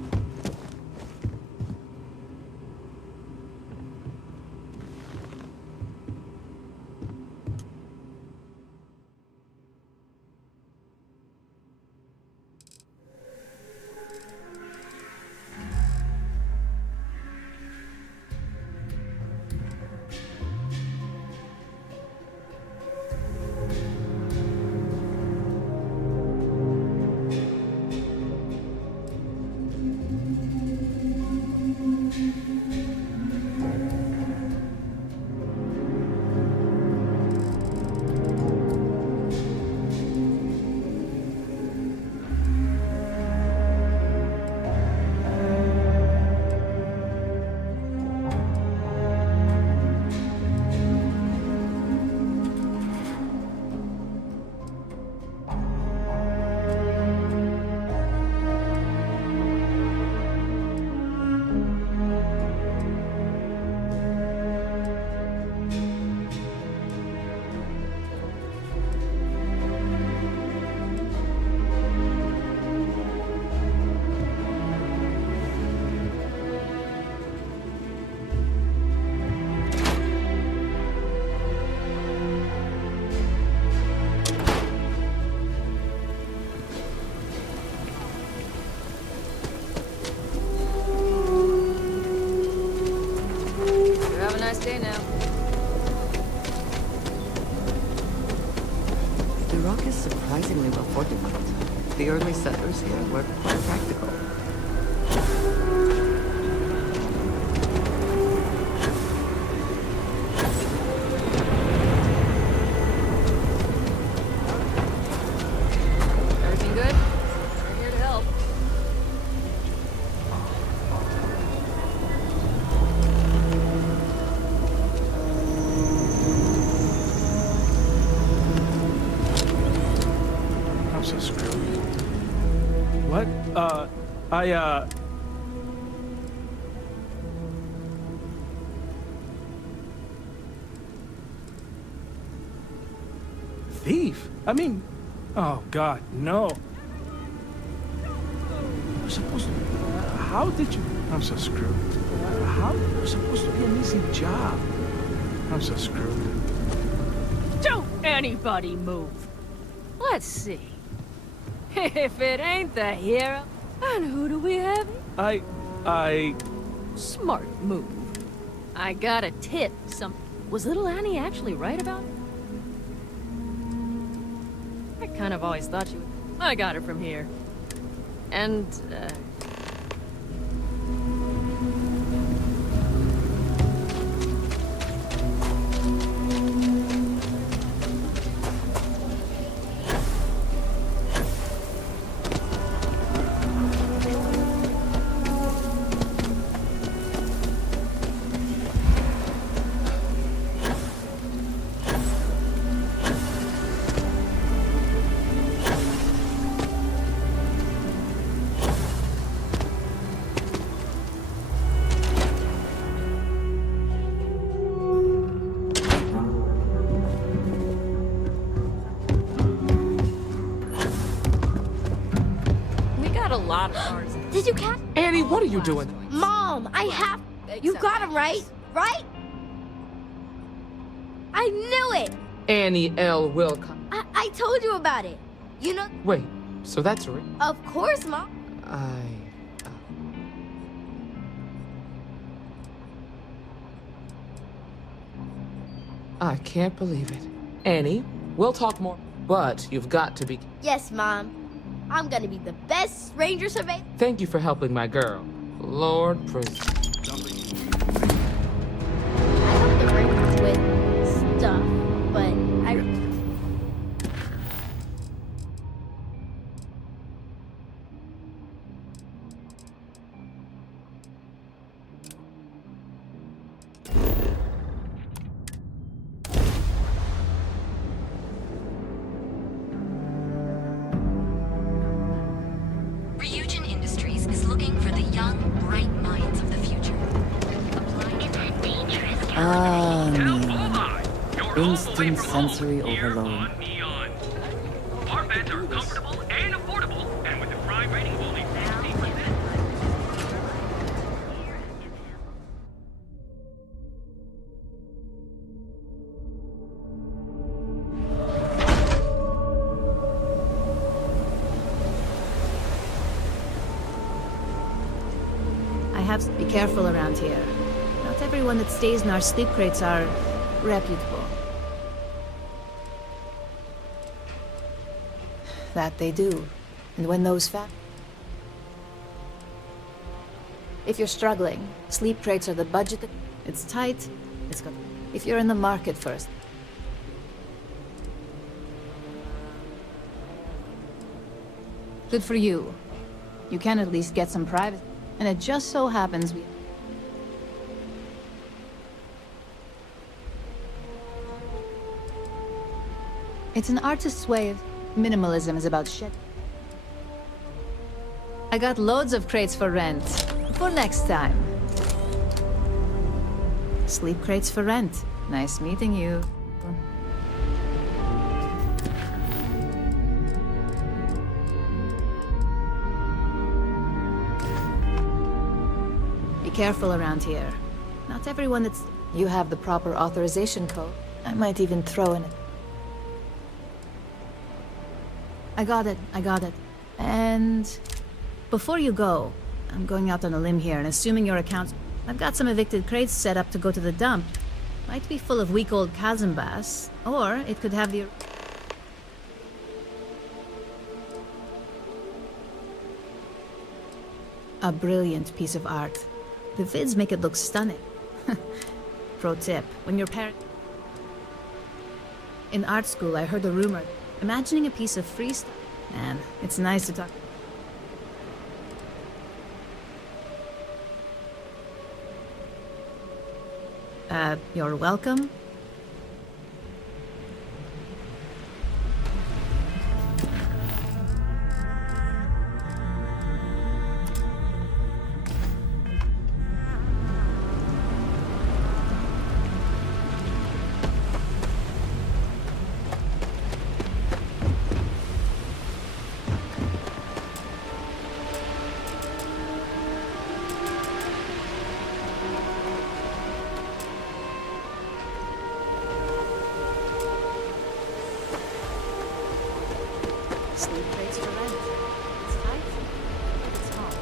Day now. The rock is surprisingly well fortified. The early settlers here were quite practical. Everything good? We're here to help. So screwed. What? Thief? I mean, oh God, no. We're supposed to. How did you? I'm so screwed. How? We're supposed to be an easy job. I'm so screwed. Don't anybody move. Let's see. If it ain't the hero, and who do we have? Smart move. I got a tip. Was little Annie actually right about it? I kind of always thought she would. I got her from here. And, a lot of cars. Did you catch? Annie, what are you doing? Mom, I have. You got him right, right? I knew it. Annie L. Wilcox. I told you about it. You know. Wait, so that's real? Of course, Mom. I can't believe it. Annie, we'll talk more, but you've got to be. Yes, Mom. I'm gonna be the best ranger surveyor. Thank you for helping my girl. Lord preserve. I help the rangers with stuff, but I. Instant sensory overload. Our beds are comfortable and affordable, and with a crime rating of only 60%. Be careful around here. Not everyone that stays in our sleep crates are reputable. That they do. And when those If you're struggling, sleep crates are the budget that... It's tight. It's got... If you're in the market first. Good for you. You can at least get some private... And it just so happens we... It's an artist's way of... Minimalism is about shit. I got loads of crates for rent. For next time. Sleep crates for rent. Nice meeting you. Careful around here. Not everyone that's... You have the proper authorization code. I might even throw in it. I got it. And... Before you go, I'm going out on a limb here and assuming your account... I've got some evicted crates set up to go to the dump. Might be full of weak old chasm bass, or it could have the... A brilliant piece of art. The vids make it look stunning. Pro tip, when your parent... In art school, I heard a rumor. Imagining a piece of freestyle. Man, it's nice to talk... You're welcome. Sleep crates for rent. It's tight. It's hot.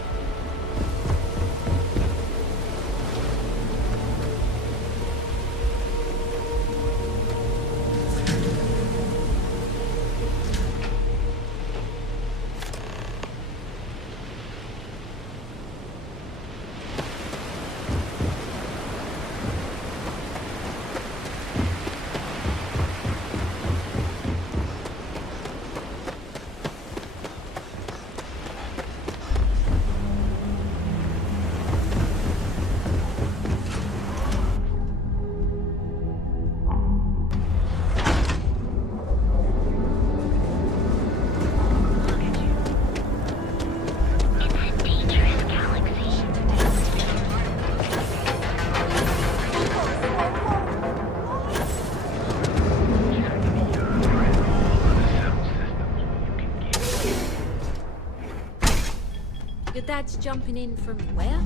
Your dad's jumping in from where?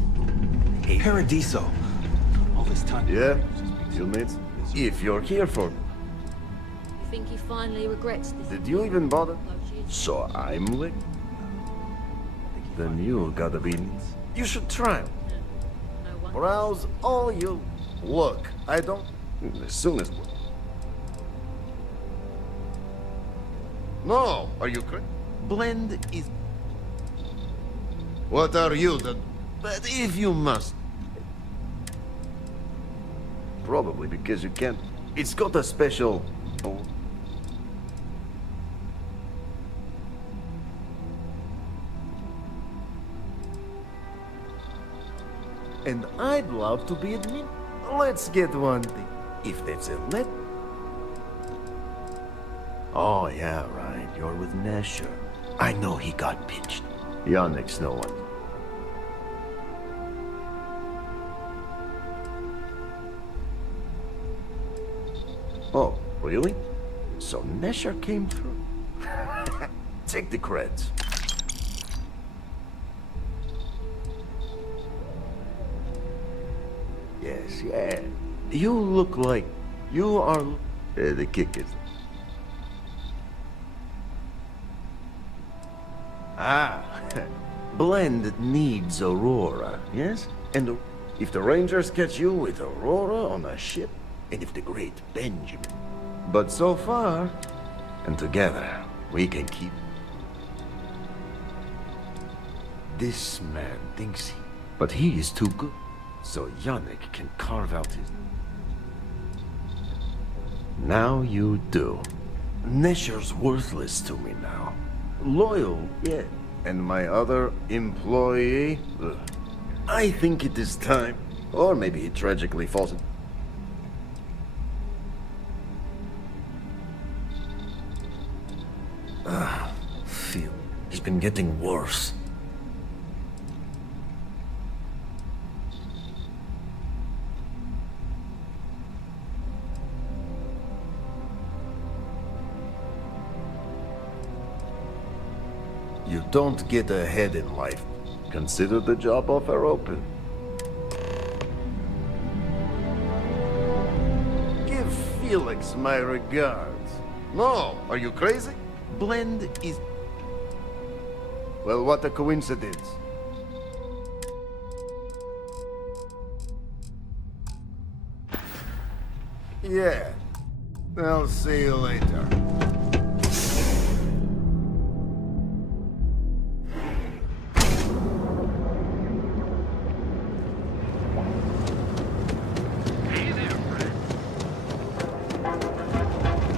Hey, Paradiso. All this time. Yeah, you mates. If you're here for... You think he finally regrets this? Did you even bother? So I'm licked? Then you gotta be... You should try 'em. Browse all you... Look, I don't... As soon as... No, are you crazy? Blend is... What are you, the... But if you must... Probably because you can't... It's got a special... And I'd love to be admin. Let's get one thing. If that's a let... Oh, yeah, right. You're with Nesher. I know he got pinched. Yannick's no one. Oh, really? So Nesher came through. Take the creds. Yes, yeah. You look like you are the kickers. Ah, Blend needs Aurora, yes? And if the Rangers catch you with Aurora on a ship, and if the great Benjamin. But so far, and together, we can keep. This man thinks he, but he is too good. So Yannick can carve out his... Now you do. Nesher's worthless to me now. Loyal, yeah. And my other employee? Ugh. I think it is time. Or maybe he tragically falls in... Feel. He's been getting worse. You don't get ahead in life. Consider the job offer open. Give Felix my regards. No, are you crazy? Blend is... Well, what a coincidence. Yeah. I'll see you later.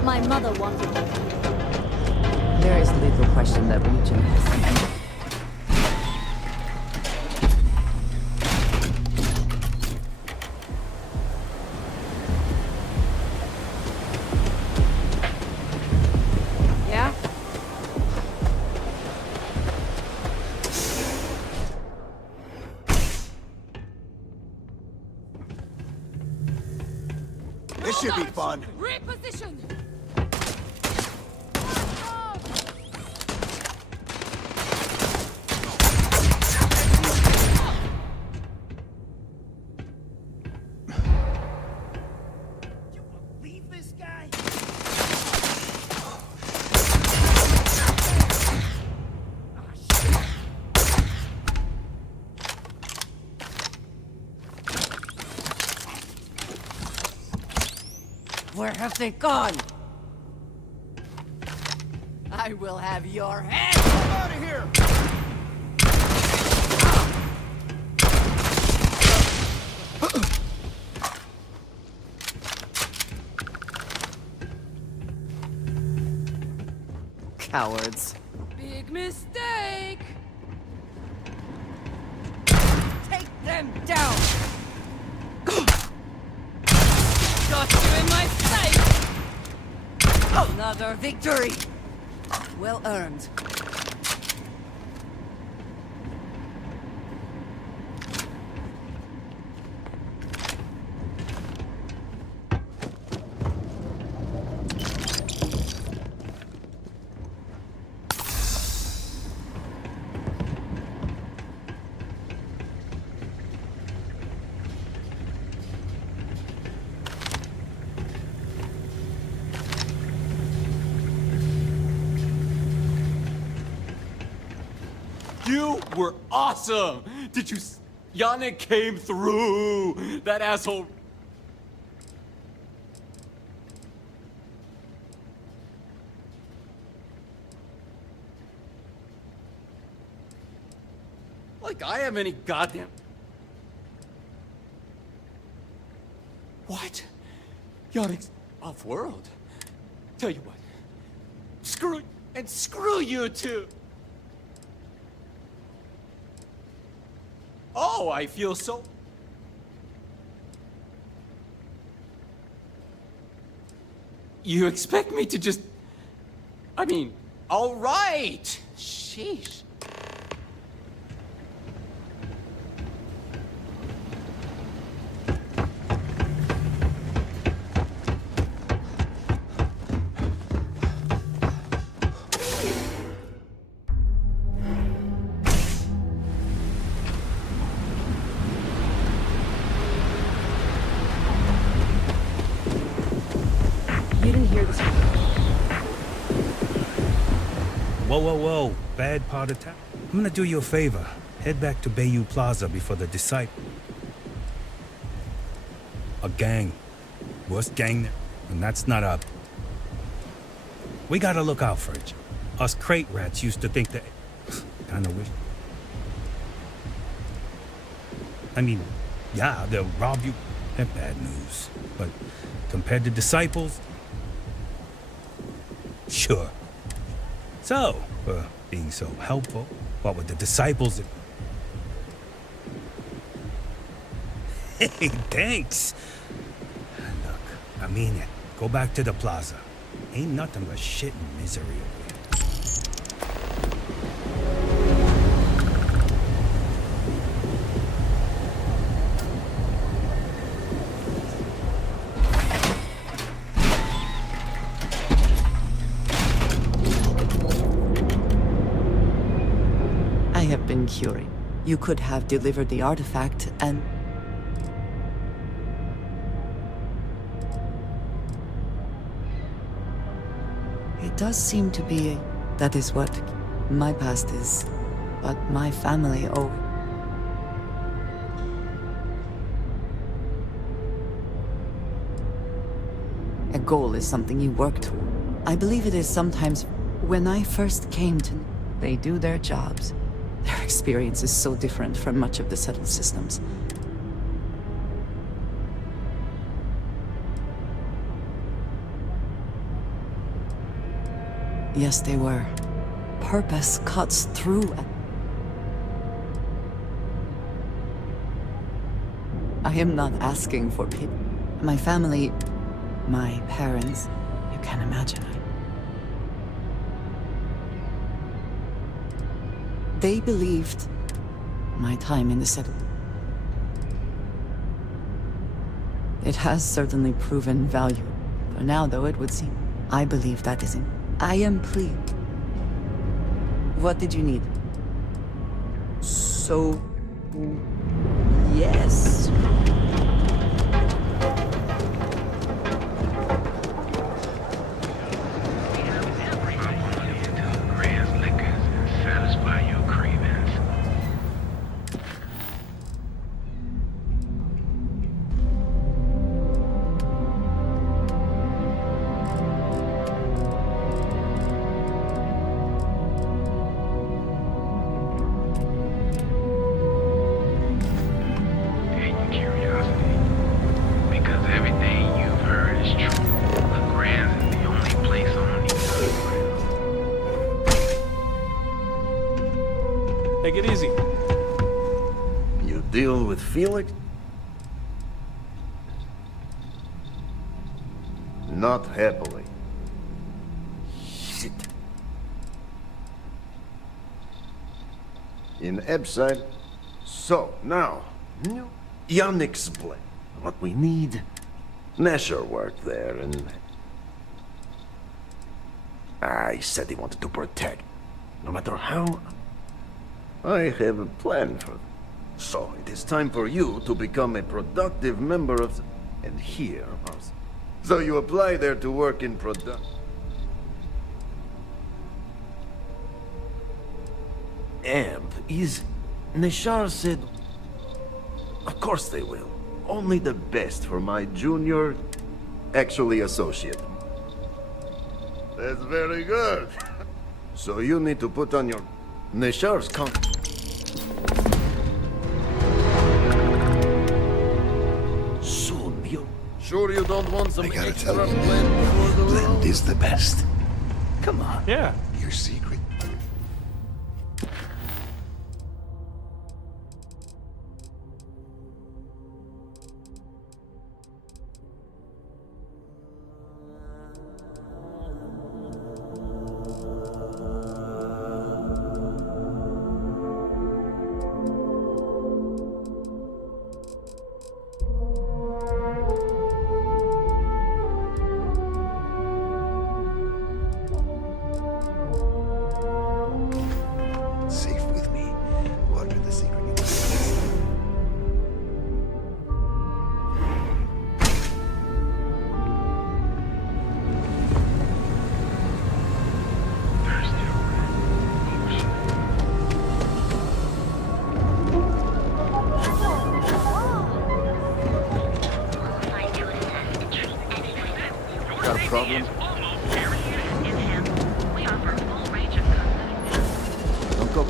My mother wanted me. There is little question that region has. Yeah? This should be fun. Reposition! Where have they gone? I will have your head! Get out of here! Cowards. Big mistake! Take them down! Got you in my sight! Another victory! Well earned. You were awesome! Did you... Yannick came through! That asshole... Like I have any goddamn... What? Yannick's off-world? Tell you what. Screw... And screw you too! Oh, I feel so... You expect me to just... I mean, all right! Sheesh. Whoa, whoa, whoa. Bad part of town. I'm gonna do you a favor. Head back to Bayou Plaza before the disciple. A gang. Worst gang there. And that's not up. We gotta look out for it. Us crate rats used to think that... Kinda wish... I mean, yeah, they'll rob you. They're bad news. But compared to disciples... Sure. So, for being so helpful, what would the disciples... Hey, thanks! Look, I mean it. Go back to the plaza. Ain't nothing but shit and misery over here. I have been curing. You could have delivered the artifact and... It does seem to be that is what my past is, but my family owe. A goal is something you work toward. I believe it is sometimes when I first came to... They do their jobs. Their experience is so different from much of the settled systems. Yes, they were. Purpose cuts through. I am not asking for pity. My family, my parents, you can imagine. They believed my time in the settlement. It has certainly proven valuable. For now, though, it would seem. I believe that isn't. I am pleased. What did you need? So... yes. Take it easy. You deal with Felix? Not happily. Shit. In Epside. So, now, Jan explained what we need. Nasher worked there, and... he said he wanted to protect. No matter how... I have a plan for them. So, it is time for you to become a productive member of the... And here are... So you apply there to work in production. Amp is... Nishar said... Of course they will. Only the best for my junior... Actually associate. That's very good. So you need to put on your... Nishar's con... Soon you... Sure you don't want some extra blend for the Blend is the best. Come on. Yeah. Your secret.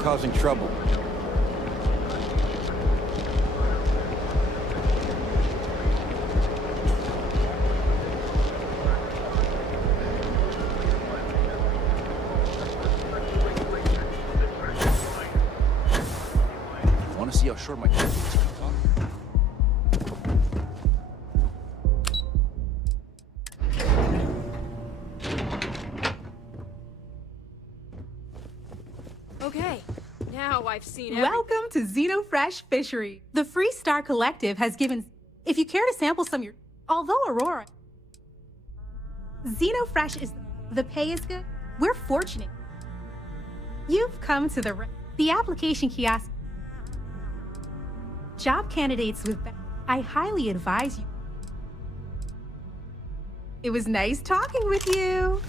causing trouble. Want to see how short my temper is? Okay, now I've seen Welcome to Xenofresh Fishery. The Free Star Collective has given... If you care to sample some of your... Although Aurora... Xenofresh is... The pay is good. We're fortunate. You've come to the application kiosk. Job candidates with... I highly advise you. It was nice talking with you.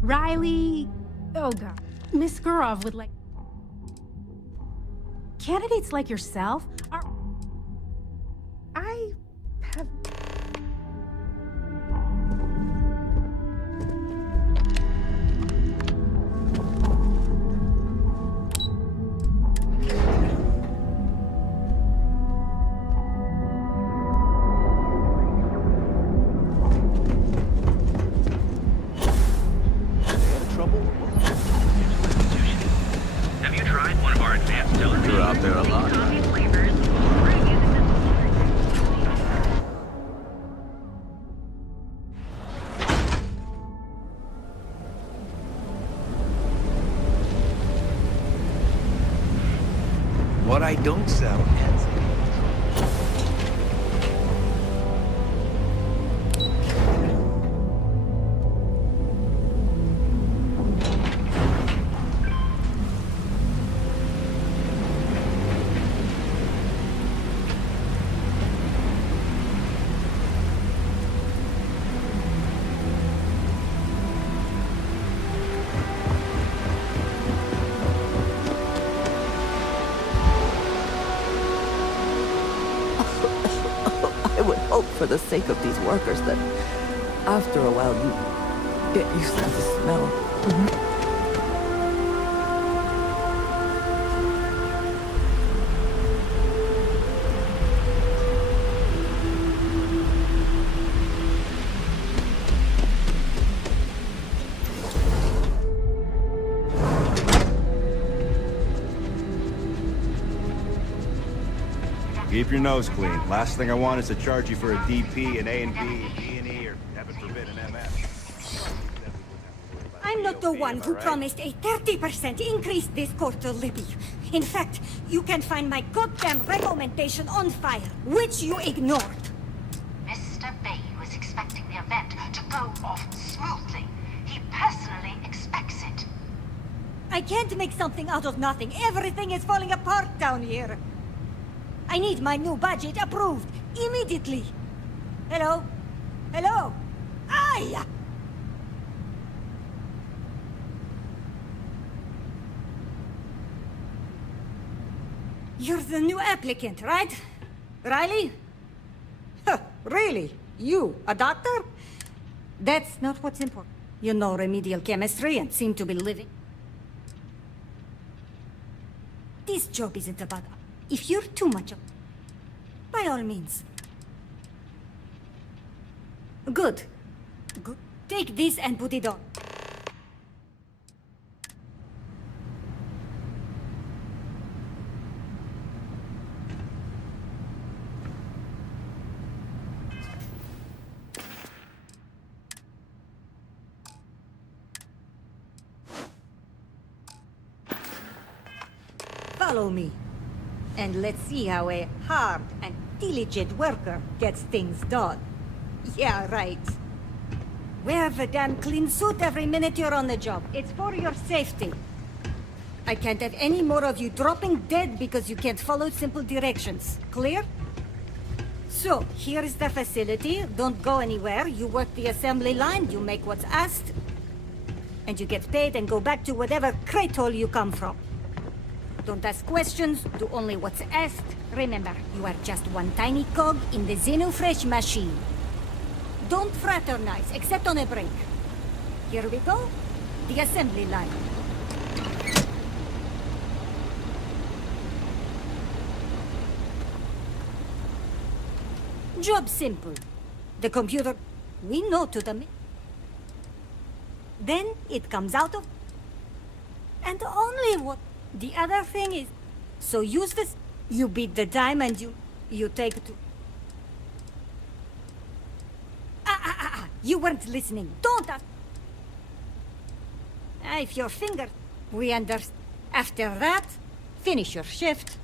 Riley... Oh god. Miss Gurov would like... Candidates like yourself are... I have... Have you tried one of our advanced televisions? You're out there a lot. What I don't sell ends up. I would hope for the sake of these workers that after a while you get used to the smell. Keep your nose clean. Last thing I want is to charge you for a DP, an A and B, a D and E, or heaven forbid, an MF. I'm not the one who promised a 30% increase this quarter, Libby. In fact, you can find my goddamn recommendation on file, which you ignored. Mr. Bay was expecting the event to go off smoothly. He personally expects it. I can't make something out of nothing. Everything is falling apart down here. I need my new budget approved immediately. Hello? Hello? Aye! You're the new applicant, right? Riley? Huh, really? You, a doctor? That's not what's important. You know remedial chemistry and seem to be living. This job isn't about... If you're too much of... By all means. Good. Good. Take this and put it on. Follow me. And let's see how a hard and diligent worker gets things done. Yeah, right. Wear the damn clean suit every minute you're on the job. It's for your safety. I can't have any more of you dropping dead because you can't follow simple directions. Clear? So, here is the facility. Don't go anywhere. You work the assembly line, you make what's asked, and you get paid and go back to whatever crate hole you come from. Don't ask questions, do only what's asked. Remember, you are just one tiny cog in the Xenofresh machine. Don't fraternize, except on a break. Here we go. The assembly line. Job simple. The computer, we know to the then it comes out of... And only what... The other thing is... So use this... You beat the time and you take to... You weren't listening. Don't ask... If your finger... We understand. After that, finish your shift.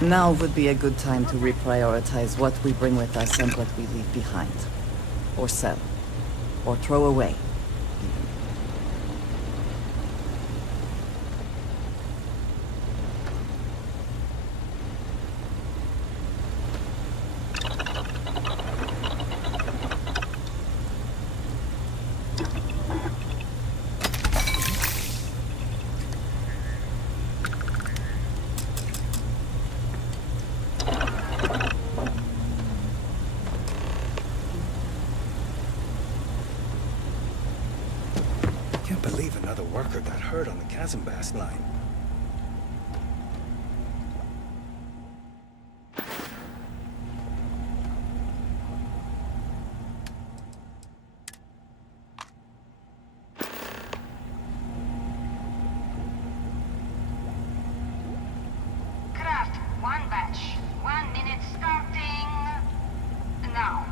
Now would be a good time to reprioritize what we bring with us and what we leave behind. Or sell. Or throw away. Believe another worker got hurt on the Kazambas line. Craft one batch. 1 minute starting now.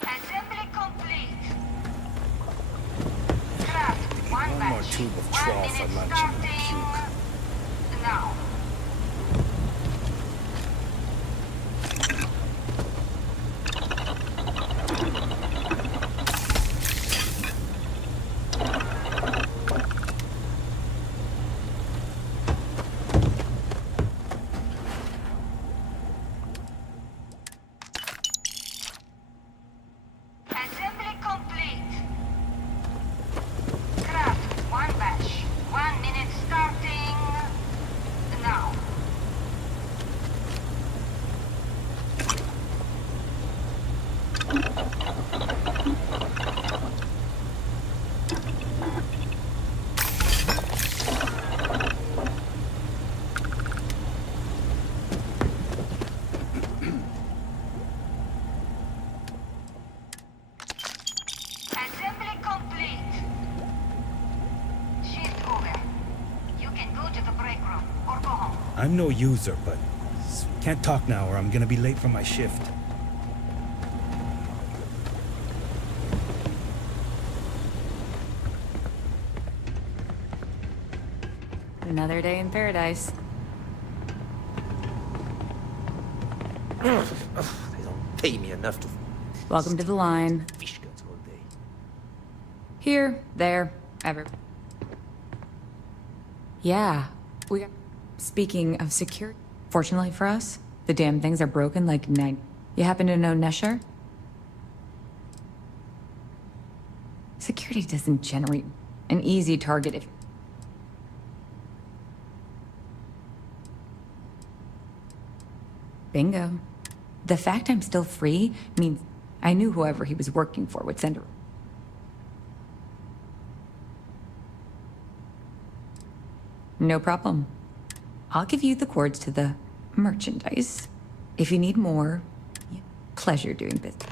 Assembly complete. Craft one One more batch. tube of 1 trawl minute for lunch and starting now. Assembly complete. Craft one batch. 1 minute starting now. Assembly complete. Shift over. You can go to the break room or go home. I'm no user, but can't talk now or I'm gonna be late for my shift. Another day in paradise. They don't pay me enough to Welcome to the line. fish guts all day. Here, there, ever. Yeah, we got... Speaking of security, fortunately for us, the damn things are broken like 9. You happen to know Nesher? Security doesn't generate an easy target if... Bingo. The fact I'm still free means I knew whoever he was working for would send her. No problem. I'll give you the cords to the merchandise. If you need more, pleasure doing business.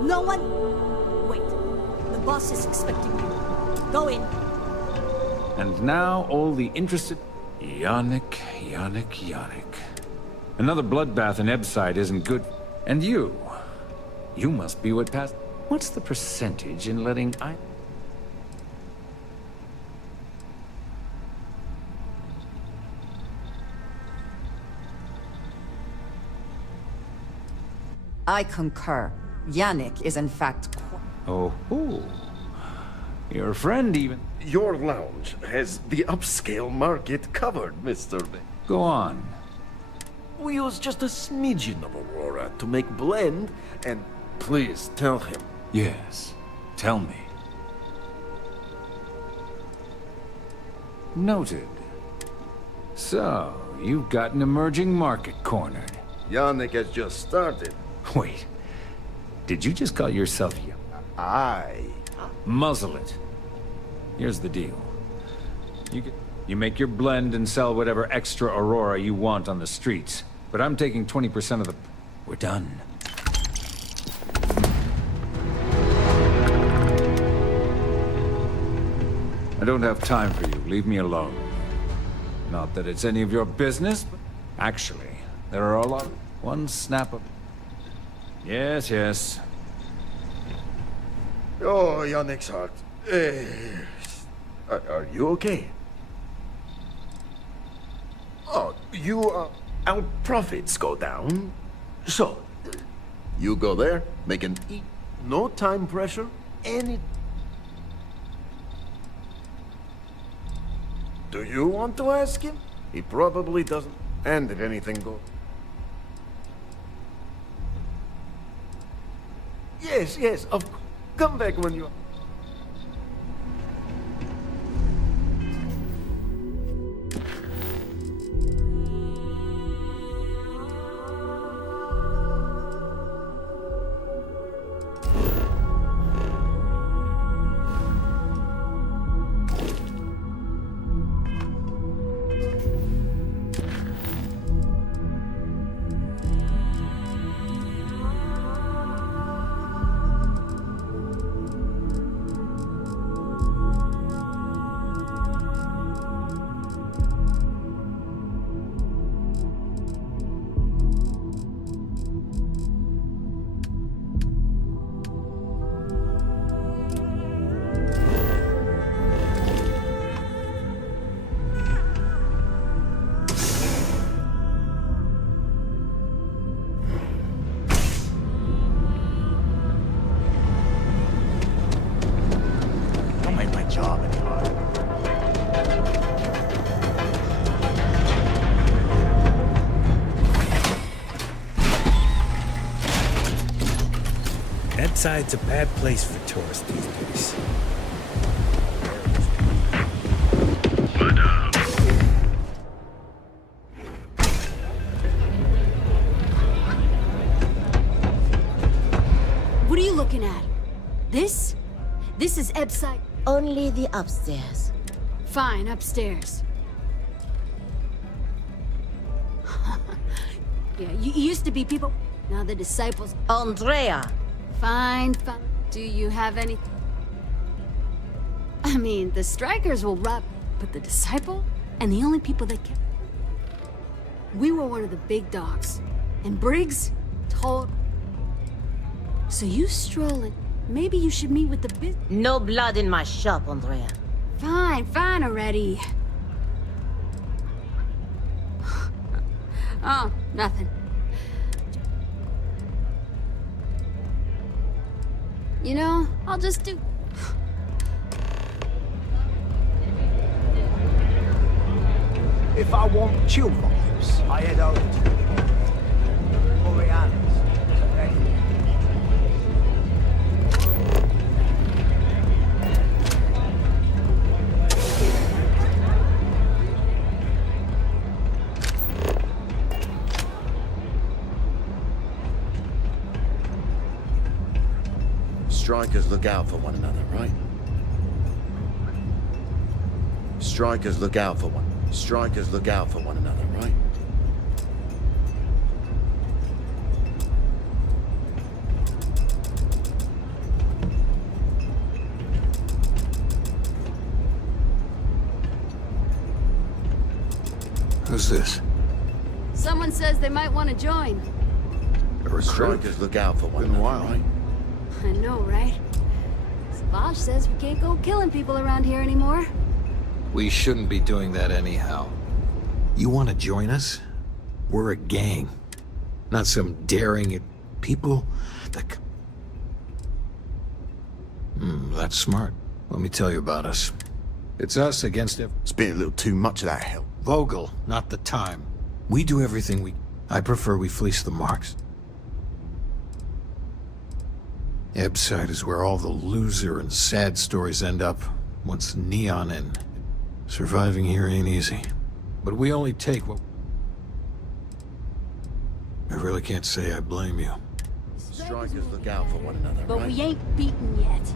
No one? Wait. The boss is expecting you. Go in. And now all the interested... Yannick. Another bloodbath in Ebside isn't good. And you must be what passed... What's the percentage in letting I concur. Yannick is in fact... Oh. Your friend even... Your lounge has the upscale market covered, Mr. B. Go on. We use just a smidgen of Aurora to make blend, and please tell him. Yes, tell me. Noted. So, you've got an emerging market cornered. Yannick has just started. Wait. Did you just call yourself Muzzle it. Here's the deal. You make your blend and sell whatever extra Aurora you want on the streets. But I'm taking 20% of the... We're done. I don't have time for you. Leave me alone. Not that it's any of your business, but... Actually, there are a lot... One snap of... Yes. Oh, Yannick's heart. Are you okay? Oh, our profits go down. So, you go there, make an no time pressure, any... Do you want to ask him? He probably doesn't. And if anything goes... Yes, of course. Come back when you... Outside's a bad place for tourists these days. What are you looking at? This? This is Ebside. Only the upstairs. Fine, upstairs. Yeah, you used to be people. Now the disciples. Andrea! Fine, fine. Do you have any? I mean, the strikers will rob, but the disciple? And the only people that kept. We were one of the big dogs. And Briggs told. So you strolling. Maybe you should meet with the No blood in my shop, Andrea. Fine, fine already. Oh, nothing. You know, I'll just do... If I want chill vibes, I head over to Oriana's. Strikers look out for one another, right? Strikers look out for one. Strikers look out for one another, right? Who's this? Someone says they might want to join. Strikers look out for one another, right? I know, right? Savage says we can't go killing people around here anymore. We shouldn't be doing that anyhow. You want to join us? We're a gang. Not some daring people that... that's smart. Let me tell you about us. It's us against It's been a little too much of that hell. Vogel, not the time. We do everything we... I prefer we fleece the marks. Ebside is where all the loser and sad stories end up once Neon in. Surviving here ain't easy. But we only take what... I really can't say I blame you. Strikers look out for one another, But right? we ain't beaten yet.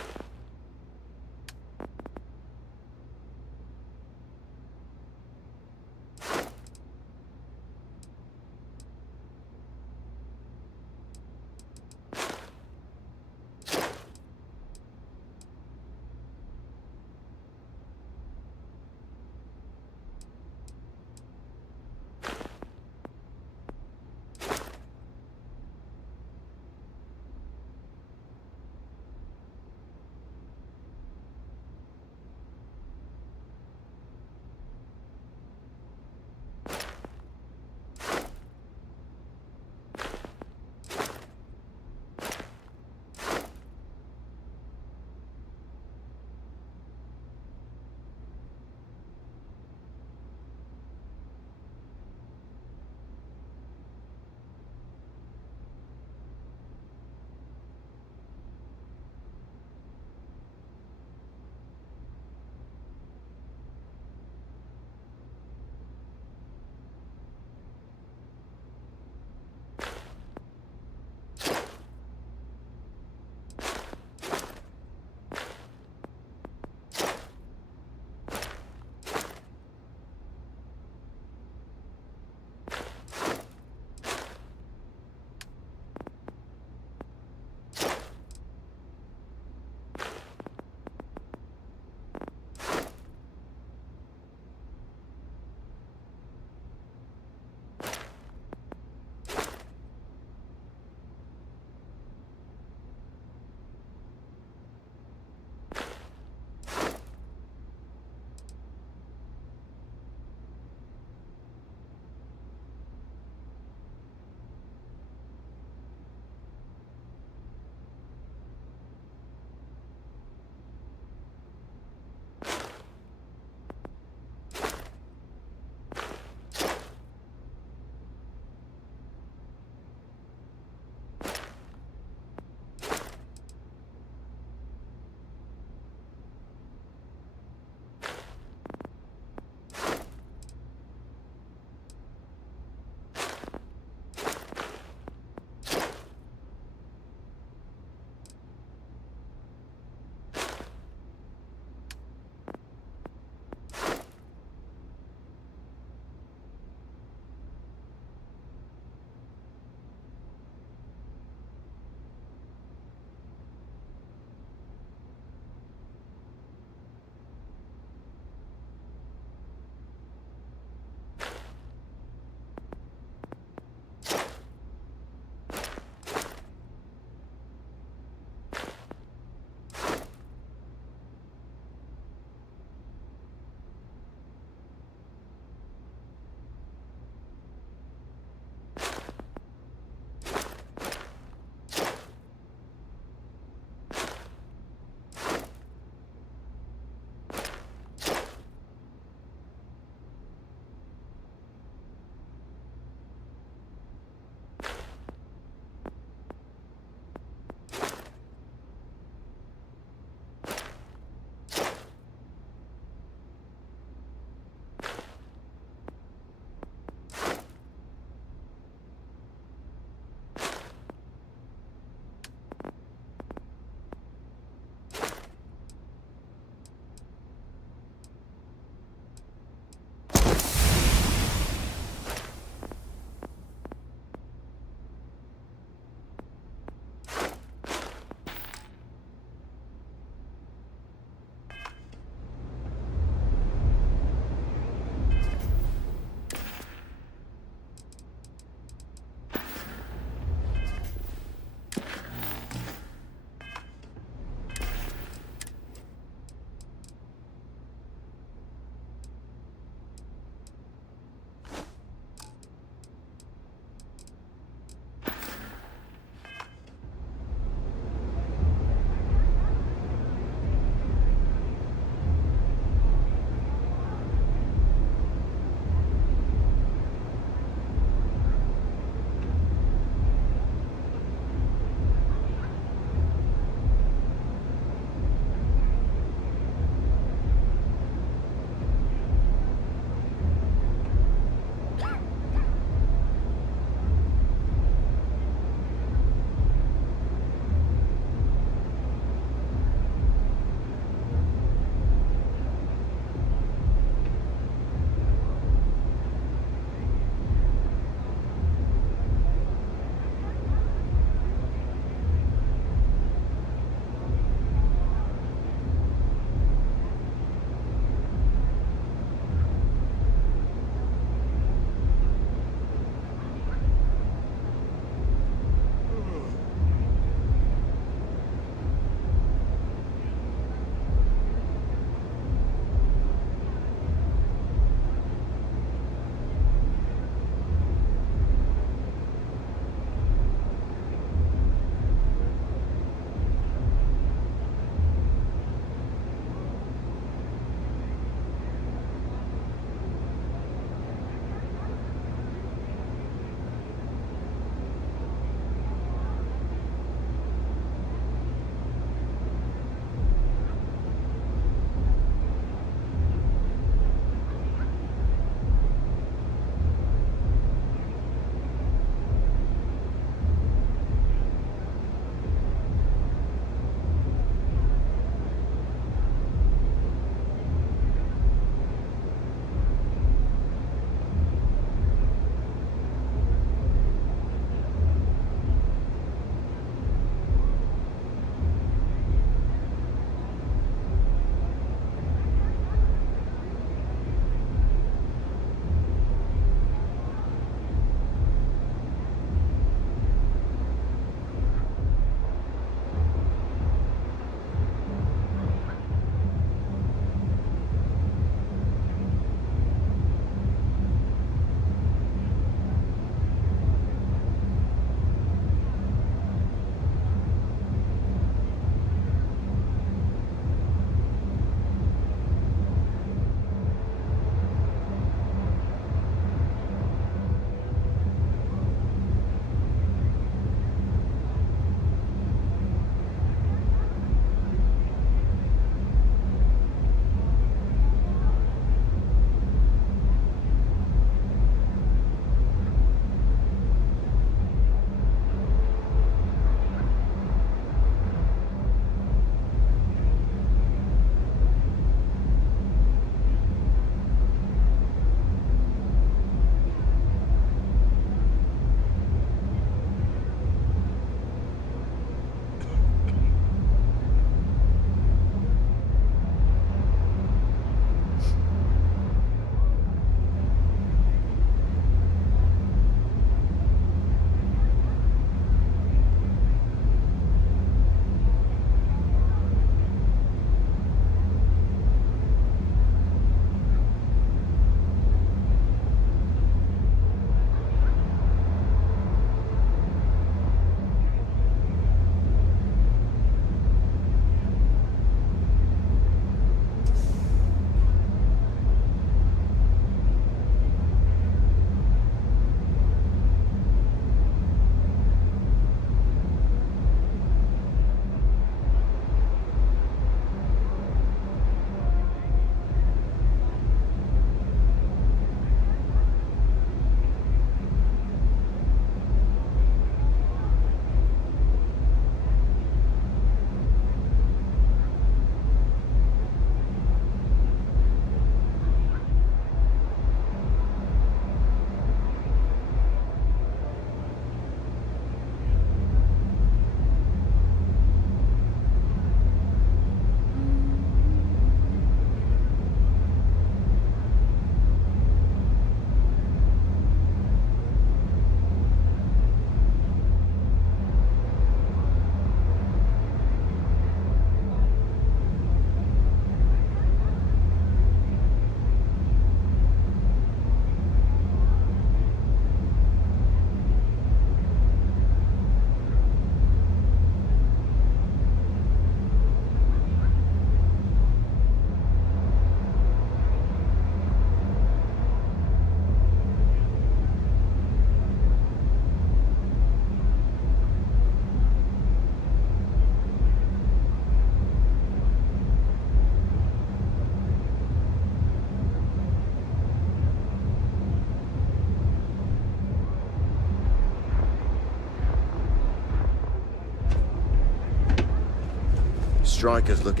strikers look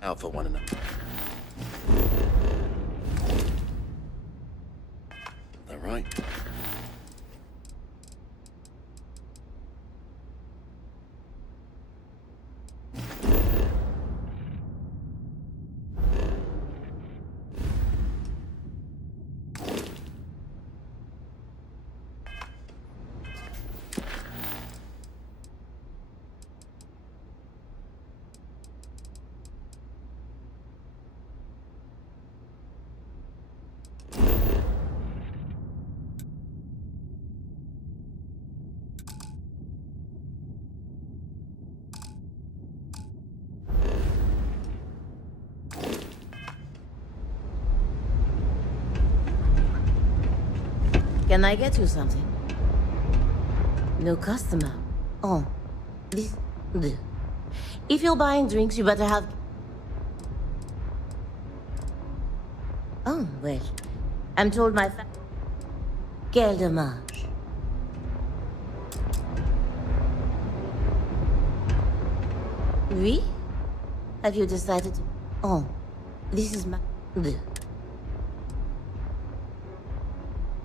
out for one another. They're right. Can I get you something? No customer. Oh, this... If you're buying drinks, you better have... Oh, well. I'm told my Quel dommage. Oui? Have you decided to... Oh, this is my...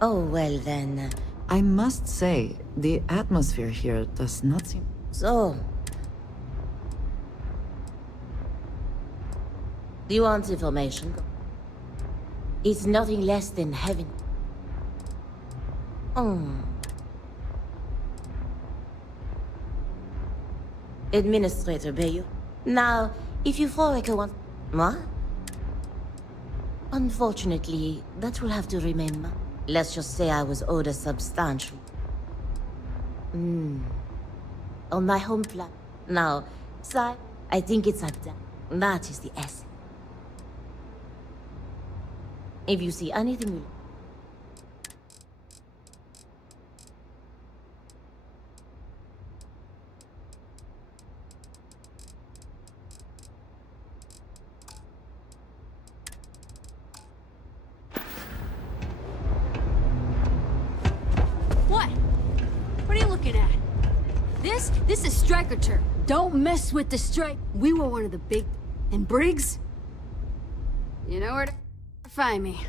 Oh, well then. I must say, the atmosphere here does not seem... So... Do you want information? It's nothing less than heaven. Administrator Bayou. Now, if you foreigner want... What? Unfortunately, that will have to remain... Let's just say I was owed a substantial... On my home planet. Now, sir, I think it's at that. That is the essence. If you see anything you... What? What are you looking at? This is Striker turf. Don't mess with the strike. We were one of the big... And Briggs? You know where to find me.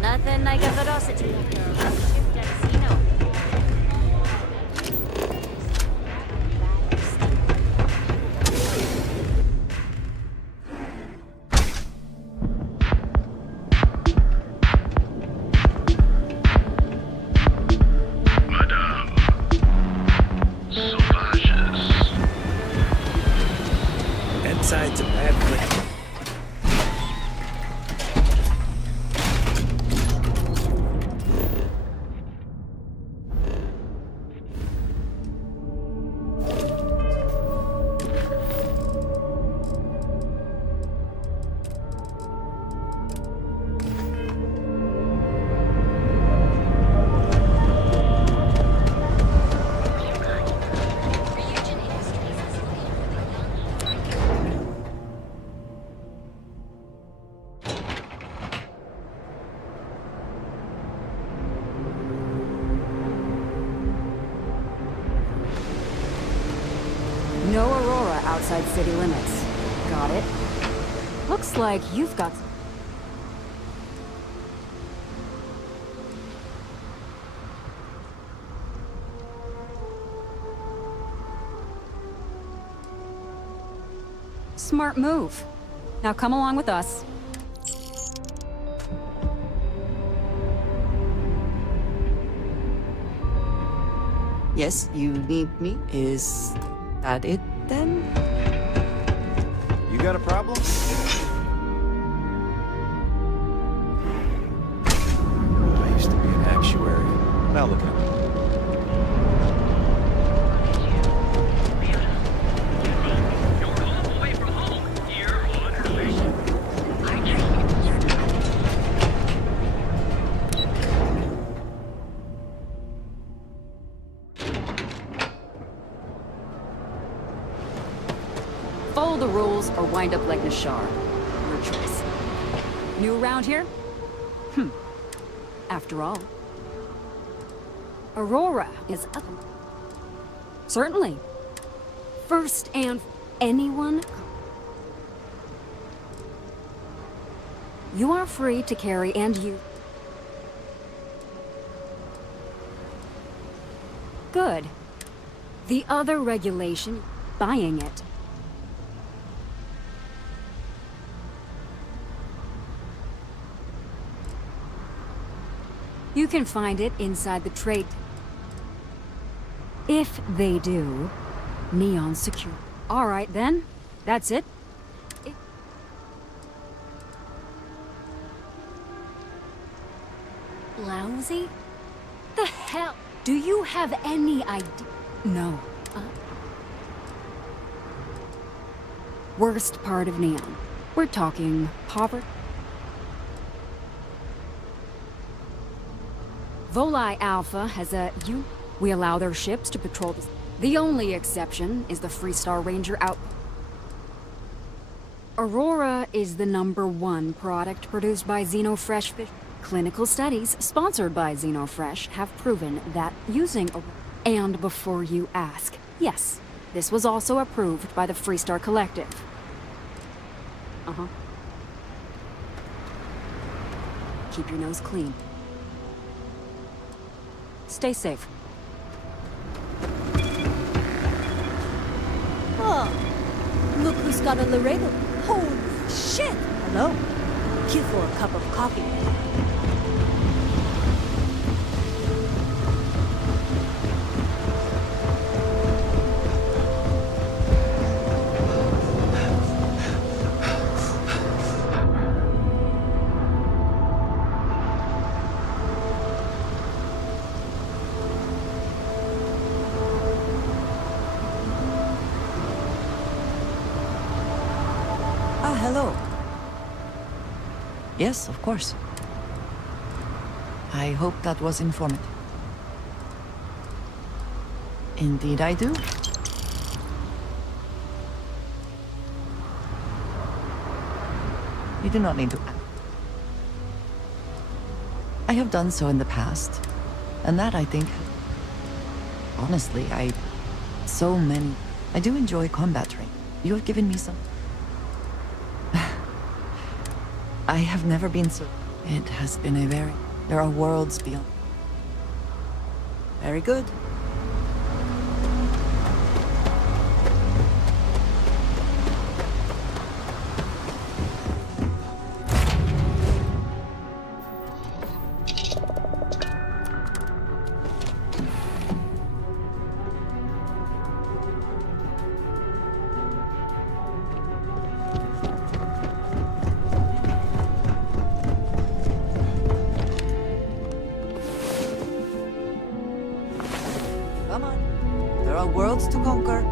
Nothing like a velocity. Shift at casino. Sides of bad place. No Aurora outside city limits. Got it. Looks like you've got... Smart move. Now come along with us. Yes, you need me? Is that it, then? You got a problem? I used to be an actuary. Now look at me. Follow the rules or wind up like Nashar. Your choice. New around here? After all, Aurora is up. Certainly. First and anyone. You are free to carry and use. Good. The other regulation, buying it. You can find it inside the trade. If they do, Neon secure. All right then, that's it. Lousy? The hell? Do you have any idea? No. Worst part of Neon. We're talking poverty. Volii Alpha has a We allow their ships to patrol this. The only exception is the Freestar Ranger out. Aurora is the #1 product produced by Xenofresh Fish. Clinical studies sponsored by Xenofresh have proven that using Aurora. And before you ask, yes, this was also approved by the Freestar Collective. Keep your nose clean. Stay safe. Oh, look who's got a Laredo. Holy shit! Hello. Here for a cup of coffee. Hello. Yes, of course. I hope that was informative. Indeed I do. You do not need to ask. I have done so in the past, and that, I think... Honestly, so many... I do enjoy combat training. You have given me some... I have never been so... It has been a very... There are worlds beyond. Very good. Come on. There are worlds to conquer.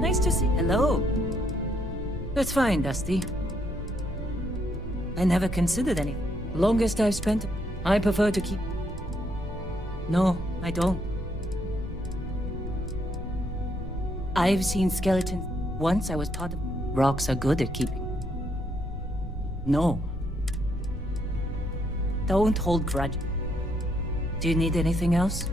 Nice to see. Hello. That's fine, Dusty. I never considered any. Longest I've spent. I prefer to keep. No, I don't. I've seen skeletons. Once I was part of. Rocks are good at keeping. No. Don't hold grudge. Do you need anything else?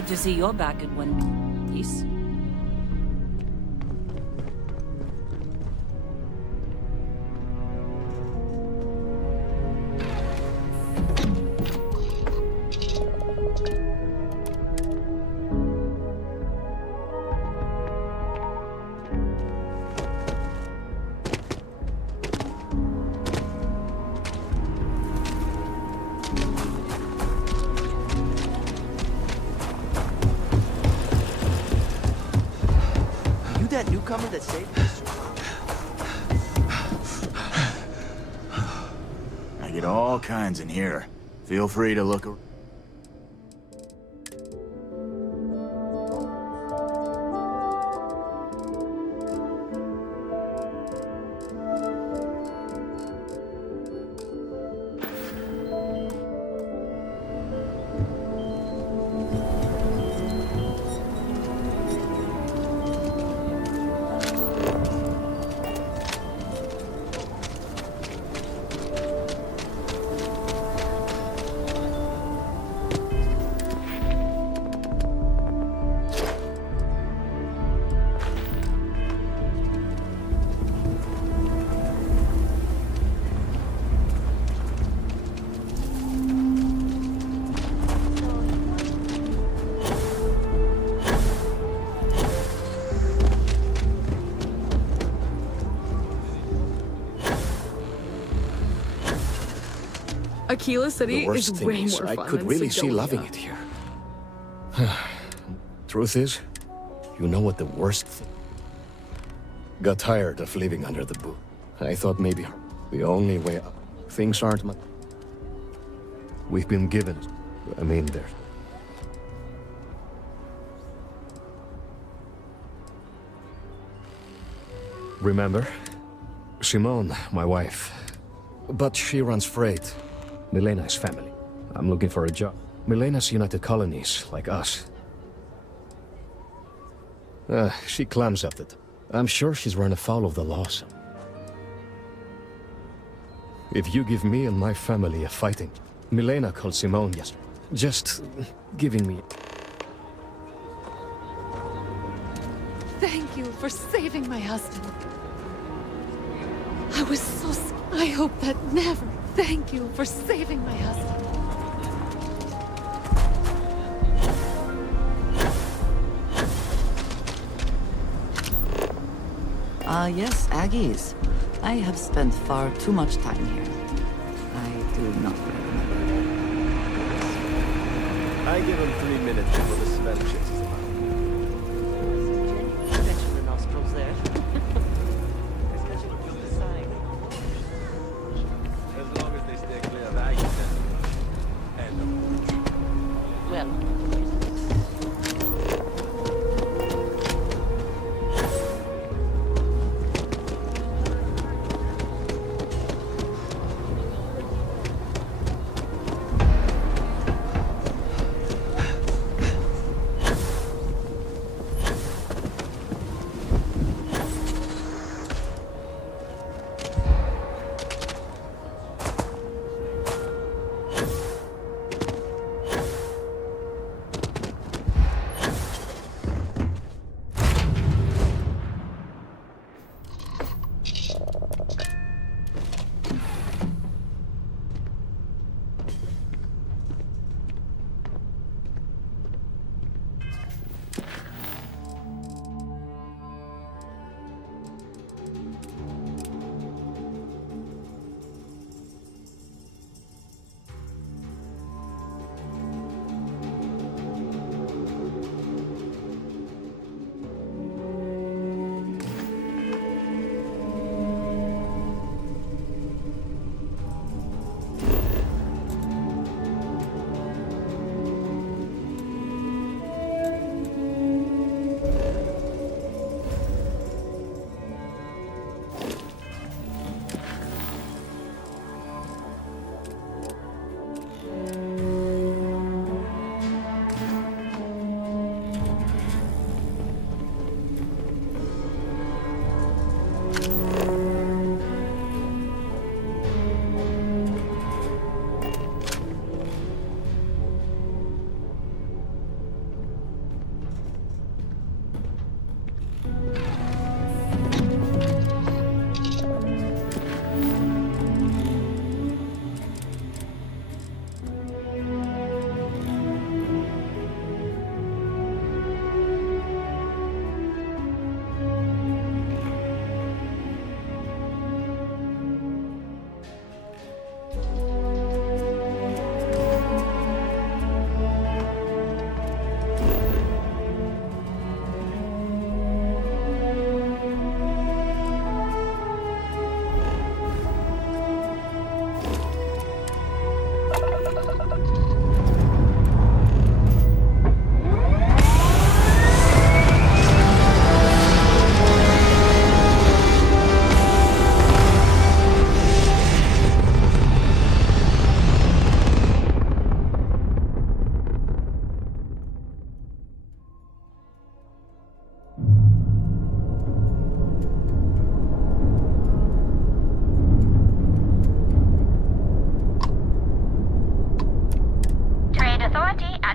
Glad to see you're back in one piece. That newcomer that saved us? I get all kinds in here. Feel free to look around. Aquila City is way more fun I could than really see Segovia. loving it here. Truth is, you know what the worst thing? Got tired of living under the boot. I thought maybe the only way up. Things aren't much. We've been given. I mean, there. Remember? Simone, my wife. But she runs freight. Milena's family. I'm looking for a job. Milena's United Colonies, like us. She clams at it. I'm sure she's run afoul of the laws. If you give me and my family a fighting, Milena called Simone yesterday. Just giving me... Thank you for saving my husband. I was so scared. I hope that never. Thank you for saving my husband. Yes, Aggies. I have spent far too much time here. I do not remember. I give him 3 minutes before the smell chases him out. Catching the nostrils there. As long as they stay clear of Aggies, then. Well.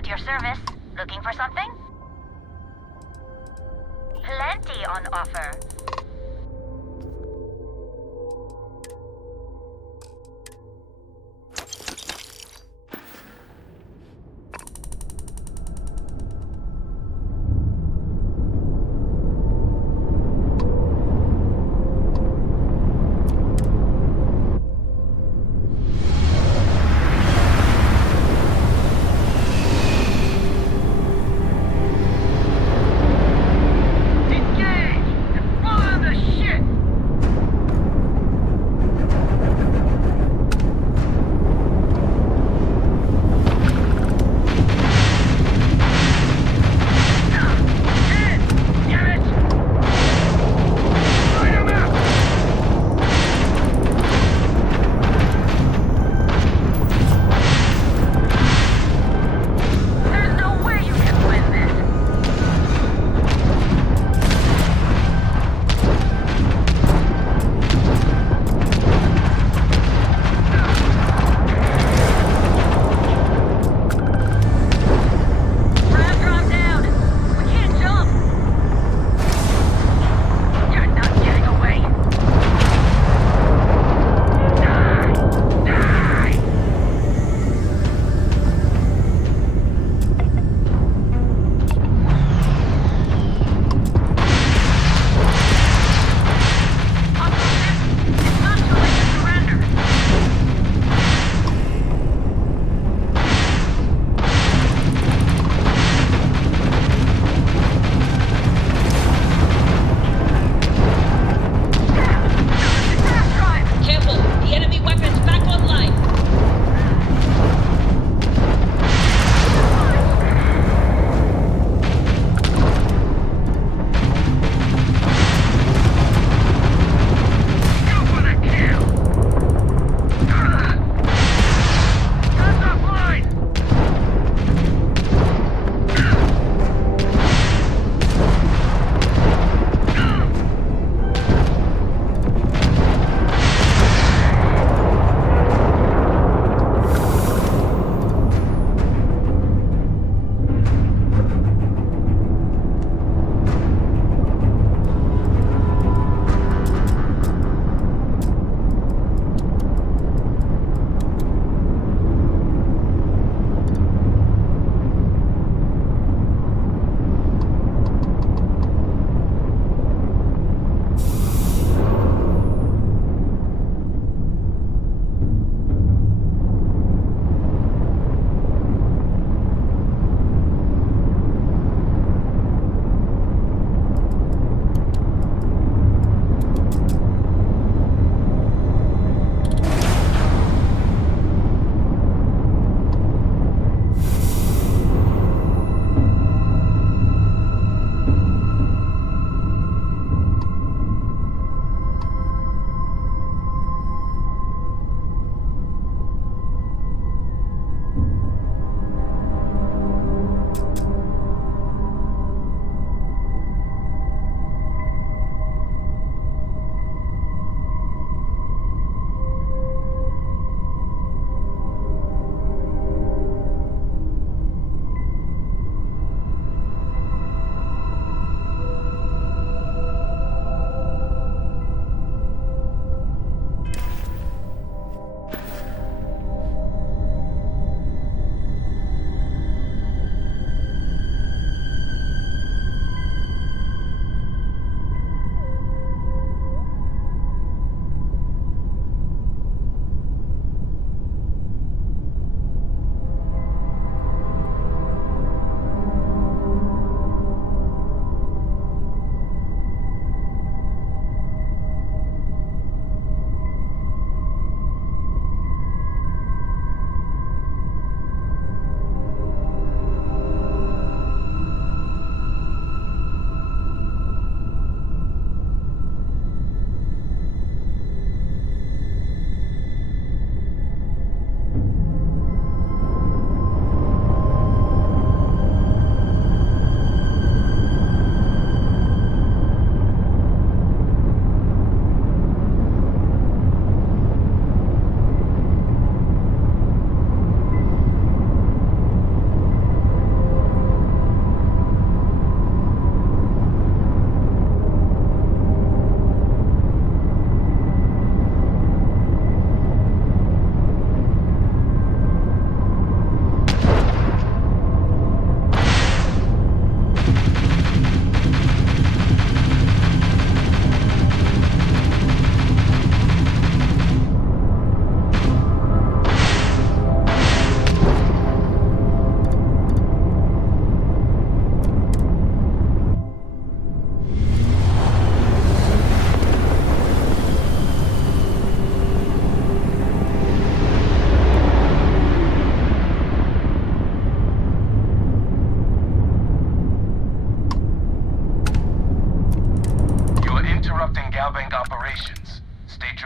At your service. Looking for something? Plenty on offer.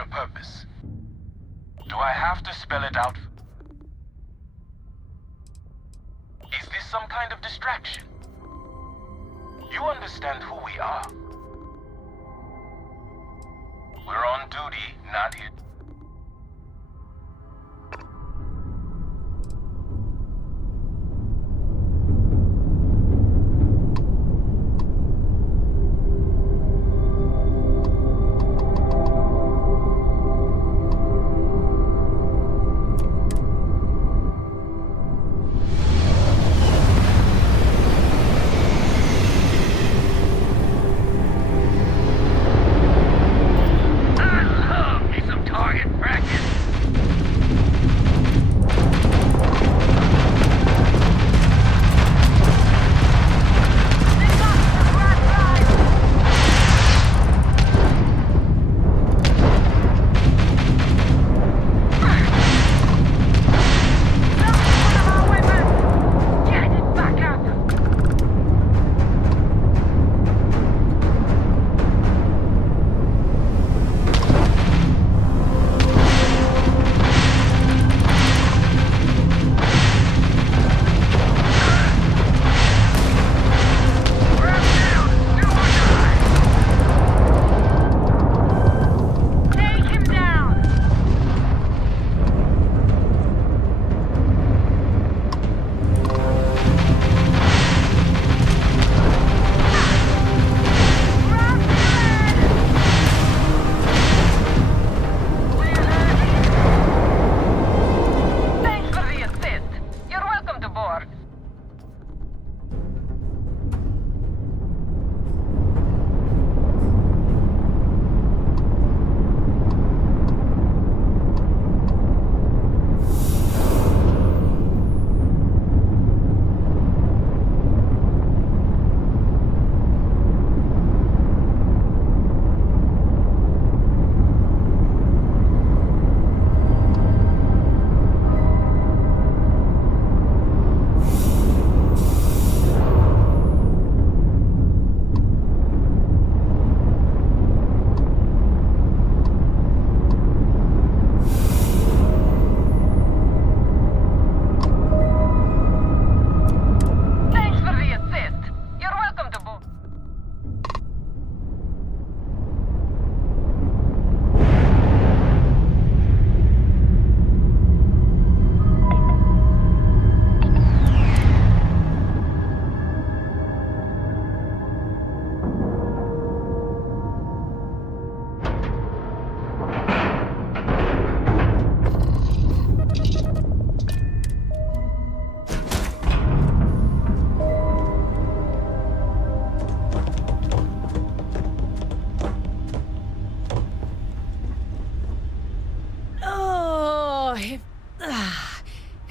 your purpose? Do I have to spell it out? Is this some kind of distraction? You understand who we are. We're on duty, not here.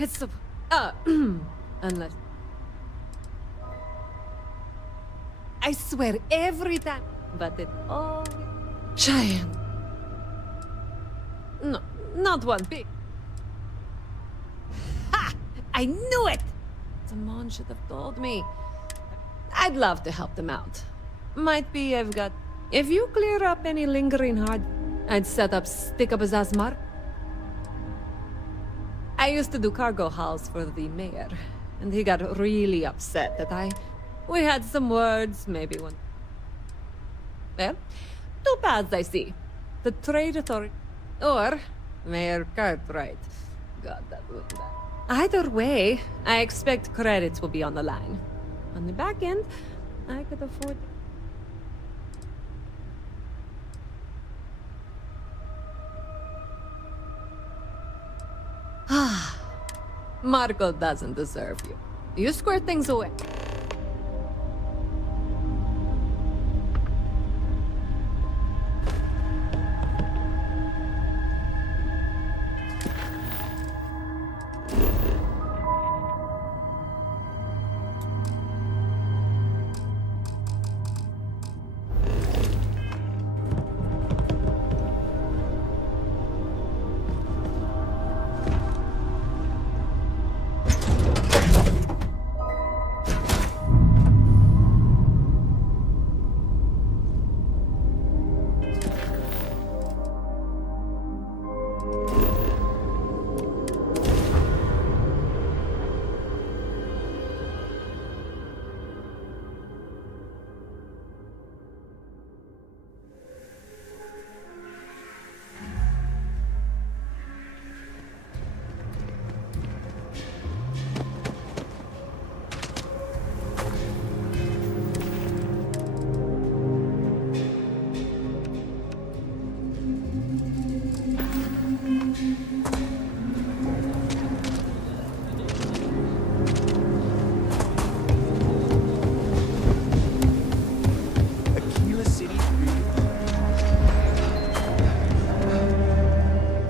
It's the... unless... I swear every time, but it always... Giant. No, not one big. Ha! I knew it! Simone should have told me. I'd love to help them out. Might be I've got... If you clear up any lingering hard, I'd set up stick-up-his-ass mark. I used to do cargo hauls for the mayor, and he got really upset that we had some words, maybe one... Well, two paths I see. The trade authority, or Mayor Cartwright. God, that would be bad. Either way, I expect credits will be on the line. On the back end, I could afford... Ah, Marco doesn't deserve you. You square things away.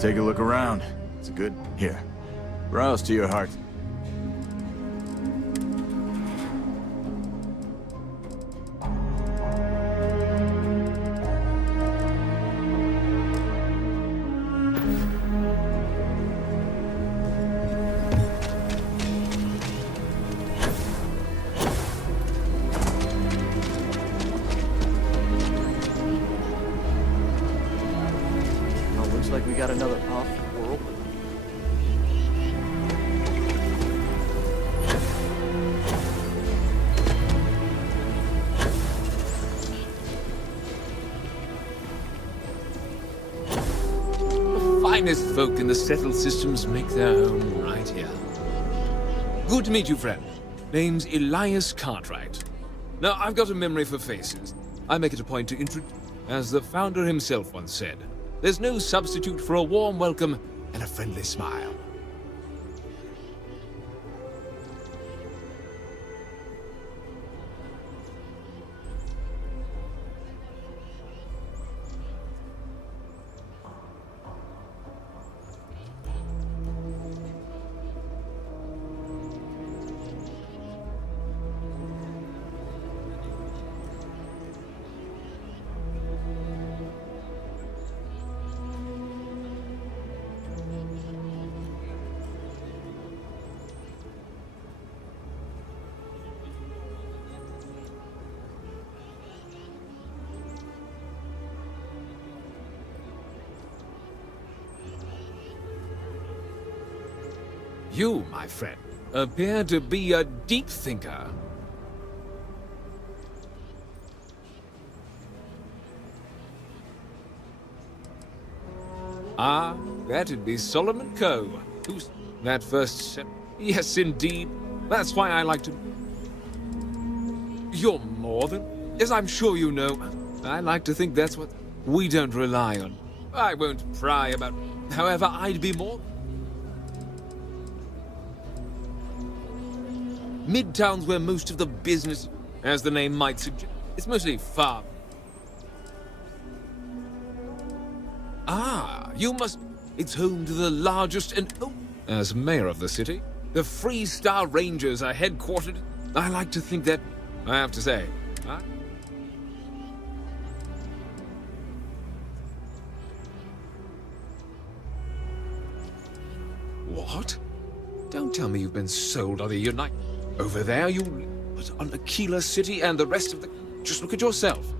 Take a look around. It's a good... Here. Browse to your heart. Looks like we got another off world. The finest folk in the settled systems make their home right here. Good to meet you, friend. Name's Elias Cartwright. Now, I've got a memory for faces. I make it a point to introduce, as the founder himself once said, there's no substitute for a warm welcome and a friendly smile. You, my friend, appear to be a deep thinker. Ah, that'd be Solomon Coe. Who's that first set? Yes, indeed. That's why I like to... You're more than... Yes, I'm sure you know. I like to think that's what we don't rely on. I won't pry about... However, I'd be more... Midtown's where most of the business, as the name might suggest, it's mostly farm. Ah, you must... It's home to the largest and... Oh, as mayor of the city, the Freestar Rangers are headquartered... I like to think that... I have to say... What? Don't tell me you've been sold on the Unite... Over there, you... But on Aquila City and the rest of the... Just look at yourself.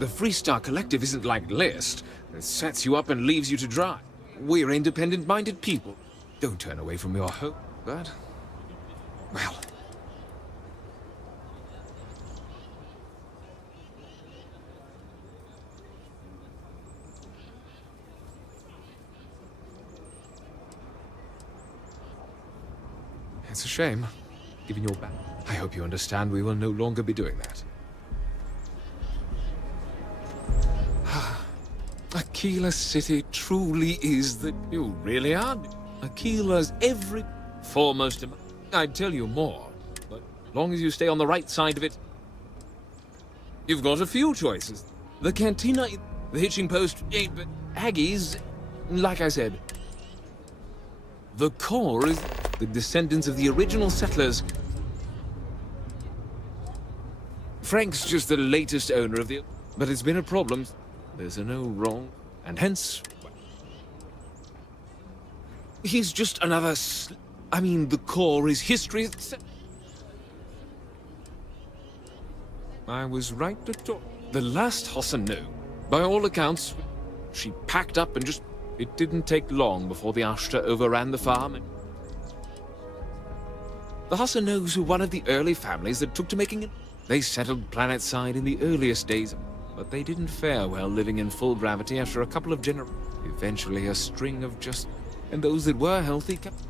The Freestar Collective isn't like List. It sets you up and leaves you to dry. We're independent-minded people. Don't turn away from your hope, but... Well... It's a shame, given your back. I hope you understand we will no longer be doing that. Aquila City truly is the... You really are. Aquila's every foremost... I'd tell you more, but as long as you stay on the right side of it... You've got a few choices. The Cantina, the Hitching Post, but Aggie's... Like I said... The core is the descendants of the original settlers. Frank's just the latest owner of the... But it's been a problem. There's no wrong, and hence... He's just another... I mean, the core is history... I was right to talk. The last Hossanu, by all accounts, she packed up and just... It didn't take long before the Ashta overran the farm. And the Hossanos were one of the early families that took to making it. They settled planetside in the earliest days, but they didn't fare well living in full gravity after a couple of generations. Eventually a string of just... And those that were healthy kept...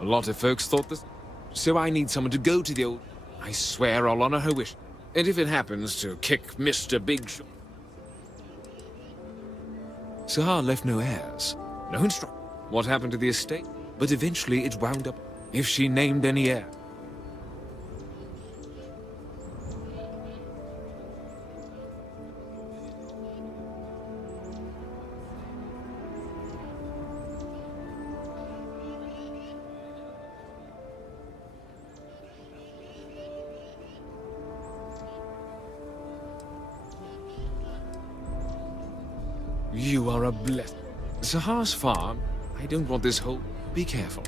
A lot of folks thought this. So I need someone to go to the old... I swear I'll honor her wish. And if it happens to kick Mr. Big Shot... Sahar left no heirs, no instruction. What happened to the estate? But eventually it wound up if she named any heir. You are a blessing. Sahas Farm, I don't want this whole... Be careful.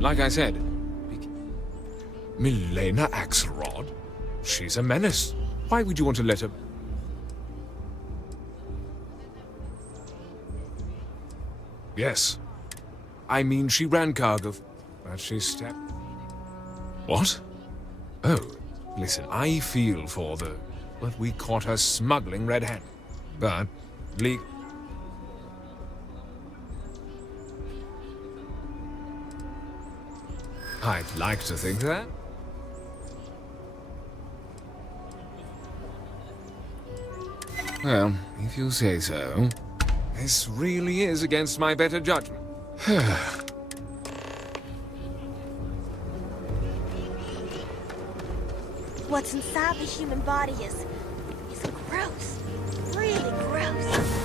Like I said, Milena Axelrod? She's a menace. Why would you want to let her... Yes. I mean, she ran cargo, but she stepped... What? Oh, listen, I feel for the... But we caught her smuggling red-handed. But, I'd like to think that. Well, if you say so. This really is against my better judgment. What's inside the human body is gross. Really gross.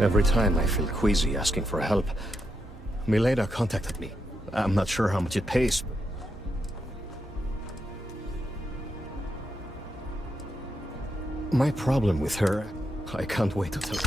Every time I feel queasy asking for help, Milena contacted me. I'm not sure how much it pays. My problem with her, I can't wait to tell.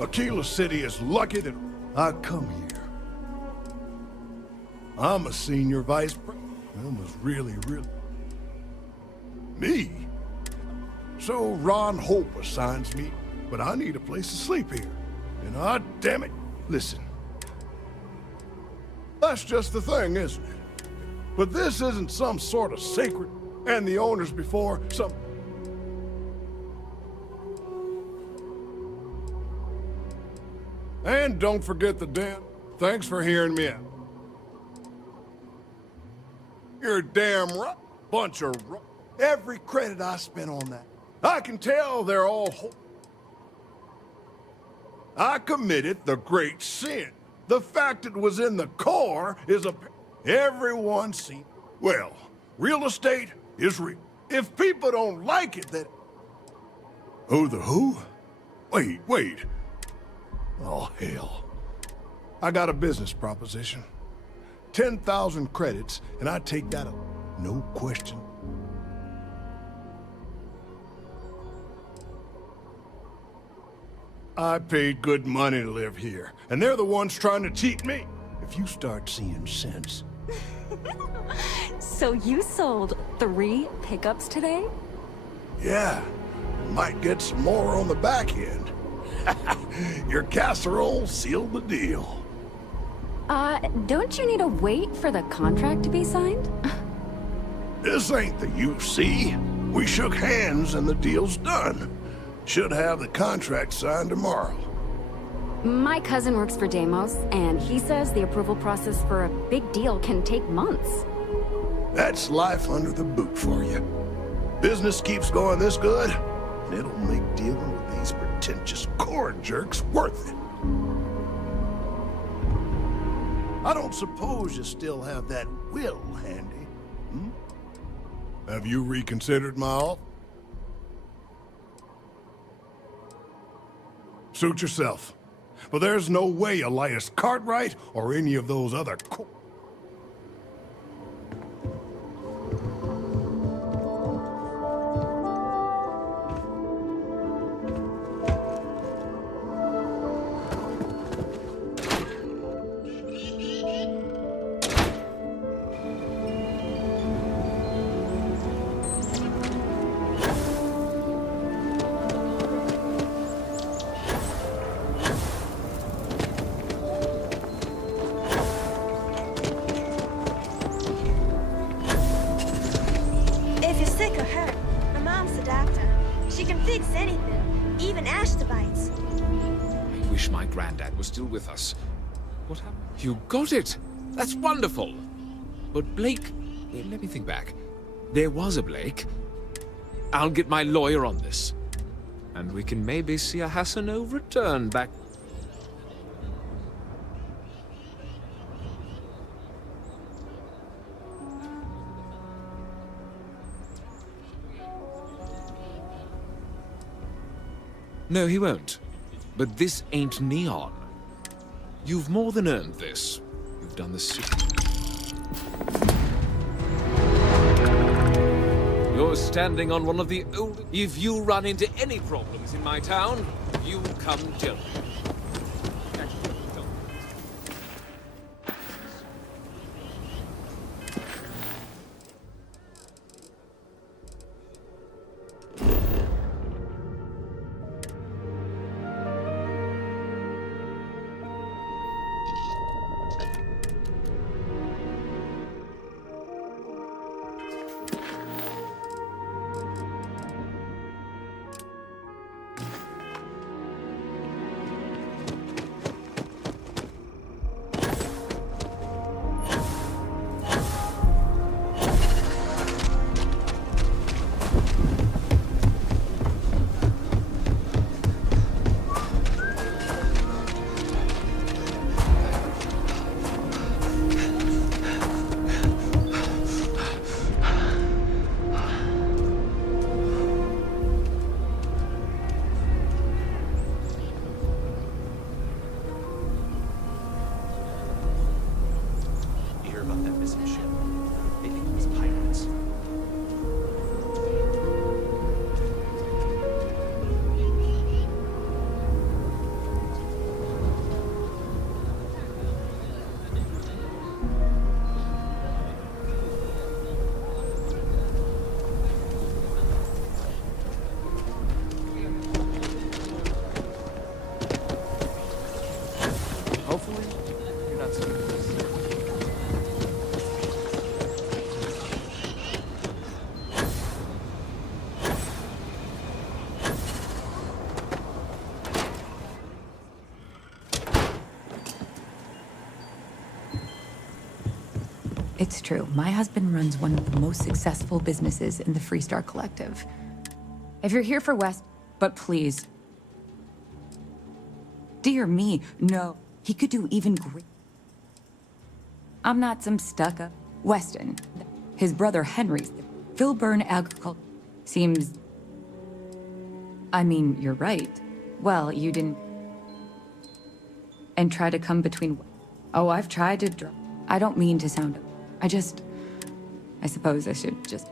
Aquila City is lucky that I come here. I'm a senior vice president. That was really... Me? So Ron Hope assigns me, but I need a place to sleep here. And damn it, listen. That's just the thing, isn't it? But this isn't some sort of sacred, and the owners before some... And don't forget the den. Thanks for hearing me out. You're damn right. Bunch of... Every credit I spent on that. I can tell they're all... I committed the great sin. The fact it was in the car is a... Everyone seen... Well, real estate is real. If people don't like it, then... Who the who? Wait. Oh, hell. I got a business proposition. 10,000 credits, and I take that up. No question. I paid good money to live here, and they're the ones trying to cheat me. If you start seeing sense... So you sold 3 pickups today? Yeah. Might get some more on the back end. Your casserole sealed the deal. Don't you need to wait for the contract to be signed? This ain't the UC. We shook hands and the deal's done. Should have the contract signed tomorrow. My cousin works for Deimos, and he says the approval process for a big deal can take months. That's life under the boot for you. Business keeps going this good, and it'll make dealing with these pretentious cord jerks worth it. I don't suppose you still have that will handy, hmm? Have you reconsidered my offer? Suit yourself. But there's no way Elias Cartwright or any of those other If you're sick or hurt, my mom's a doctor. She can fix anything, even ashtabites. I wish my granddad was still with us. What happened? You got it! That's wonderful! But Blake... Let me think back. There was a Blake. I'll get my lawyer on this. And we can maybe see a Hassanov return back... No, he won't. But this ain't neon. You've more than earned this. You've done the... You're standing on one of the old... If you run into any problems in my town, you come tell me. It's true. My husband runs one of the most successful businesses in the Freestar Collective. If you're here for West, but please. Dear me, no. He could do even great. I'm not some stuck-up. Weston. His brother Henry's. Filburn Agriculture. Seems... I mean, you're right. Well, you didn't... And try to come between... Oh, I've tried to... I don't mean to sound... I suppose I should just...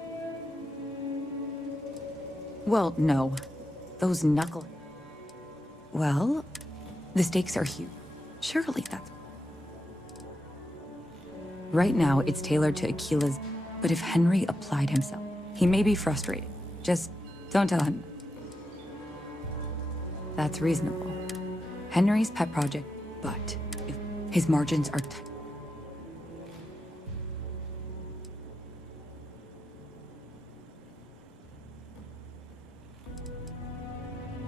Well, no. Those knuckle... Well, the stakes are huge. Surely that's... Right now, it's tailored to Aquila's... But if Henry applied himself, he may be frustrated. Just don't tell him. That's reasonable. Henry's pet project, but if his margins are tight...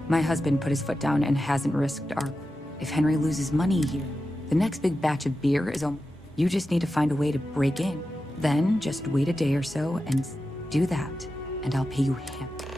My husband put his foot down and hasn't risked our... If Henry loses money here, the next big batch of beer is on... You just need to find a way to break in. Then just wait a day or so and do that, and I'll pay you handsomely.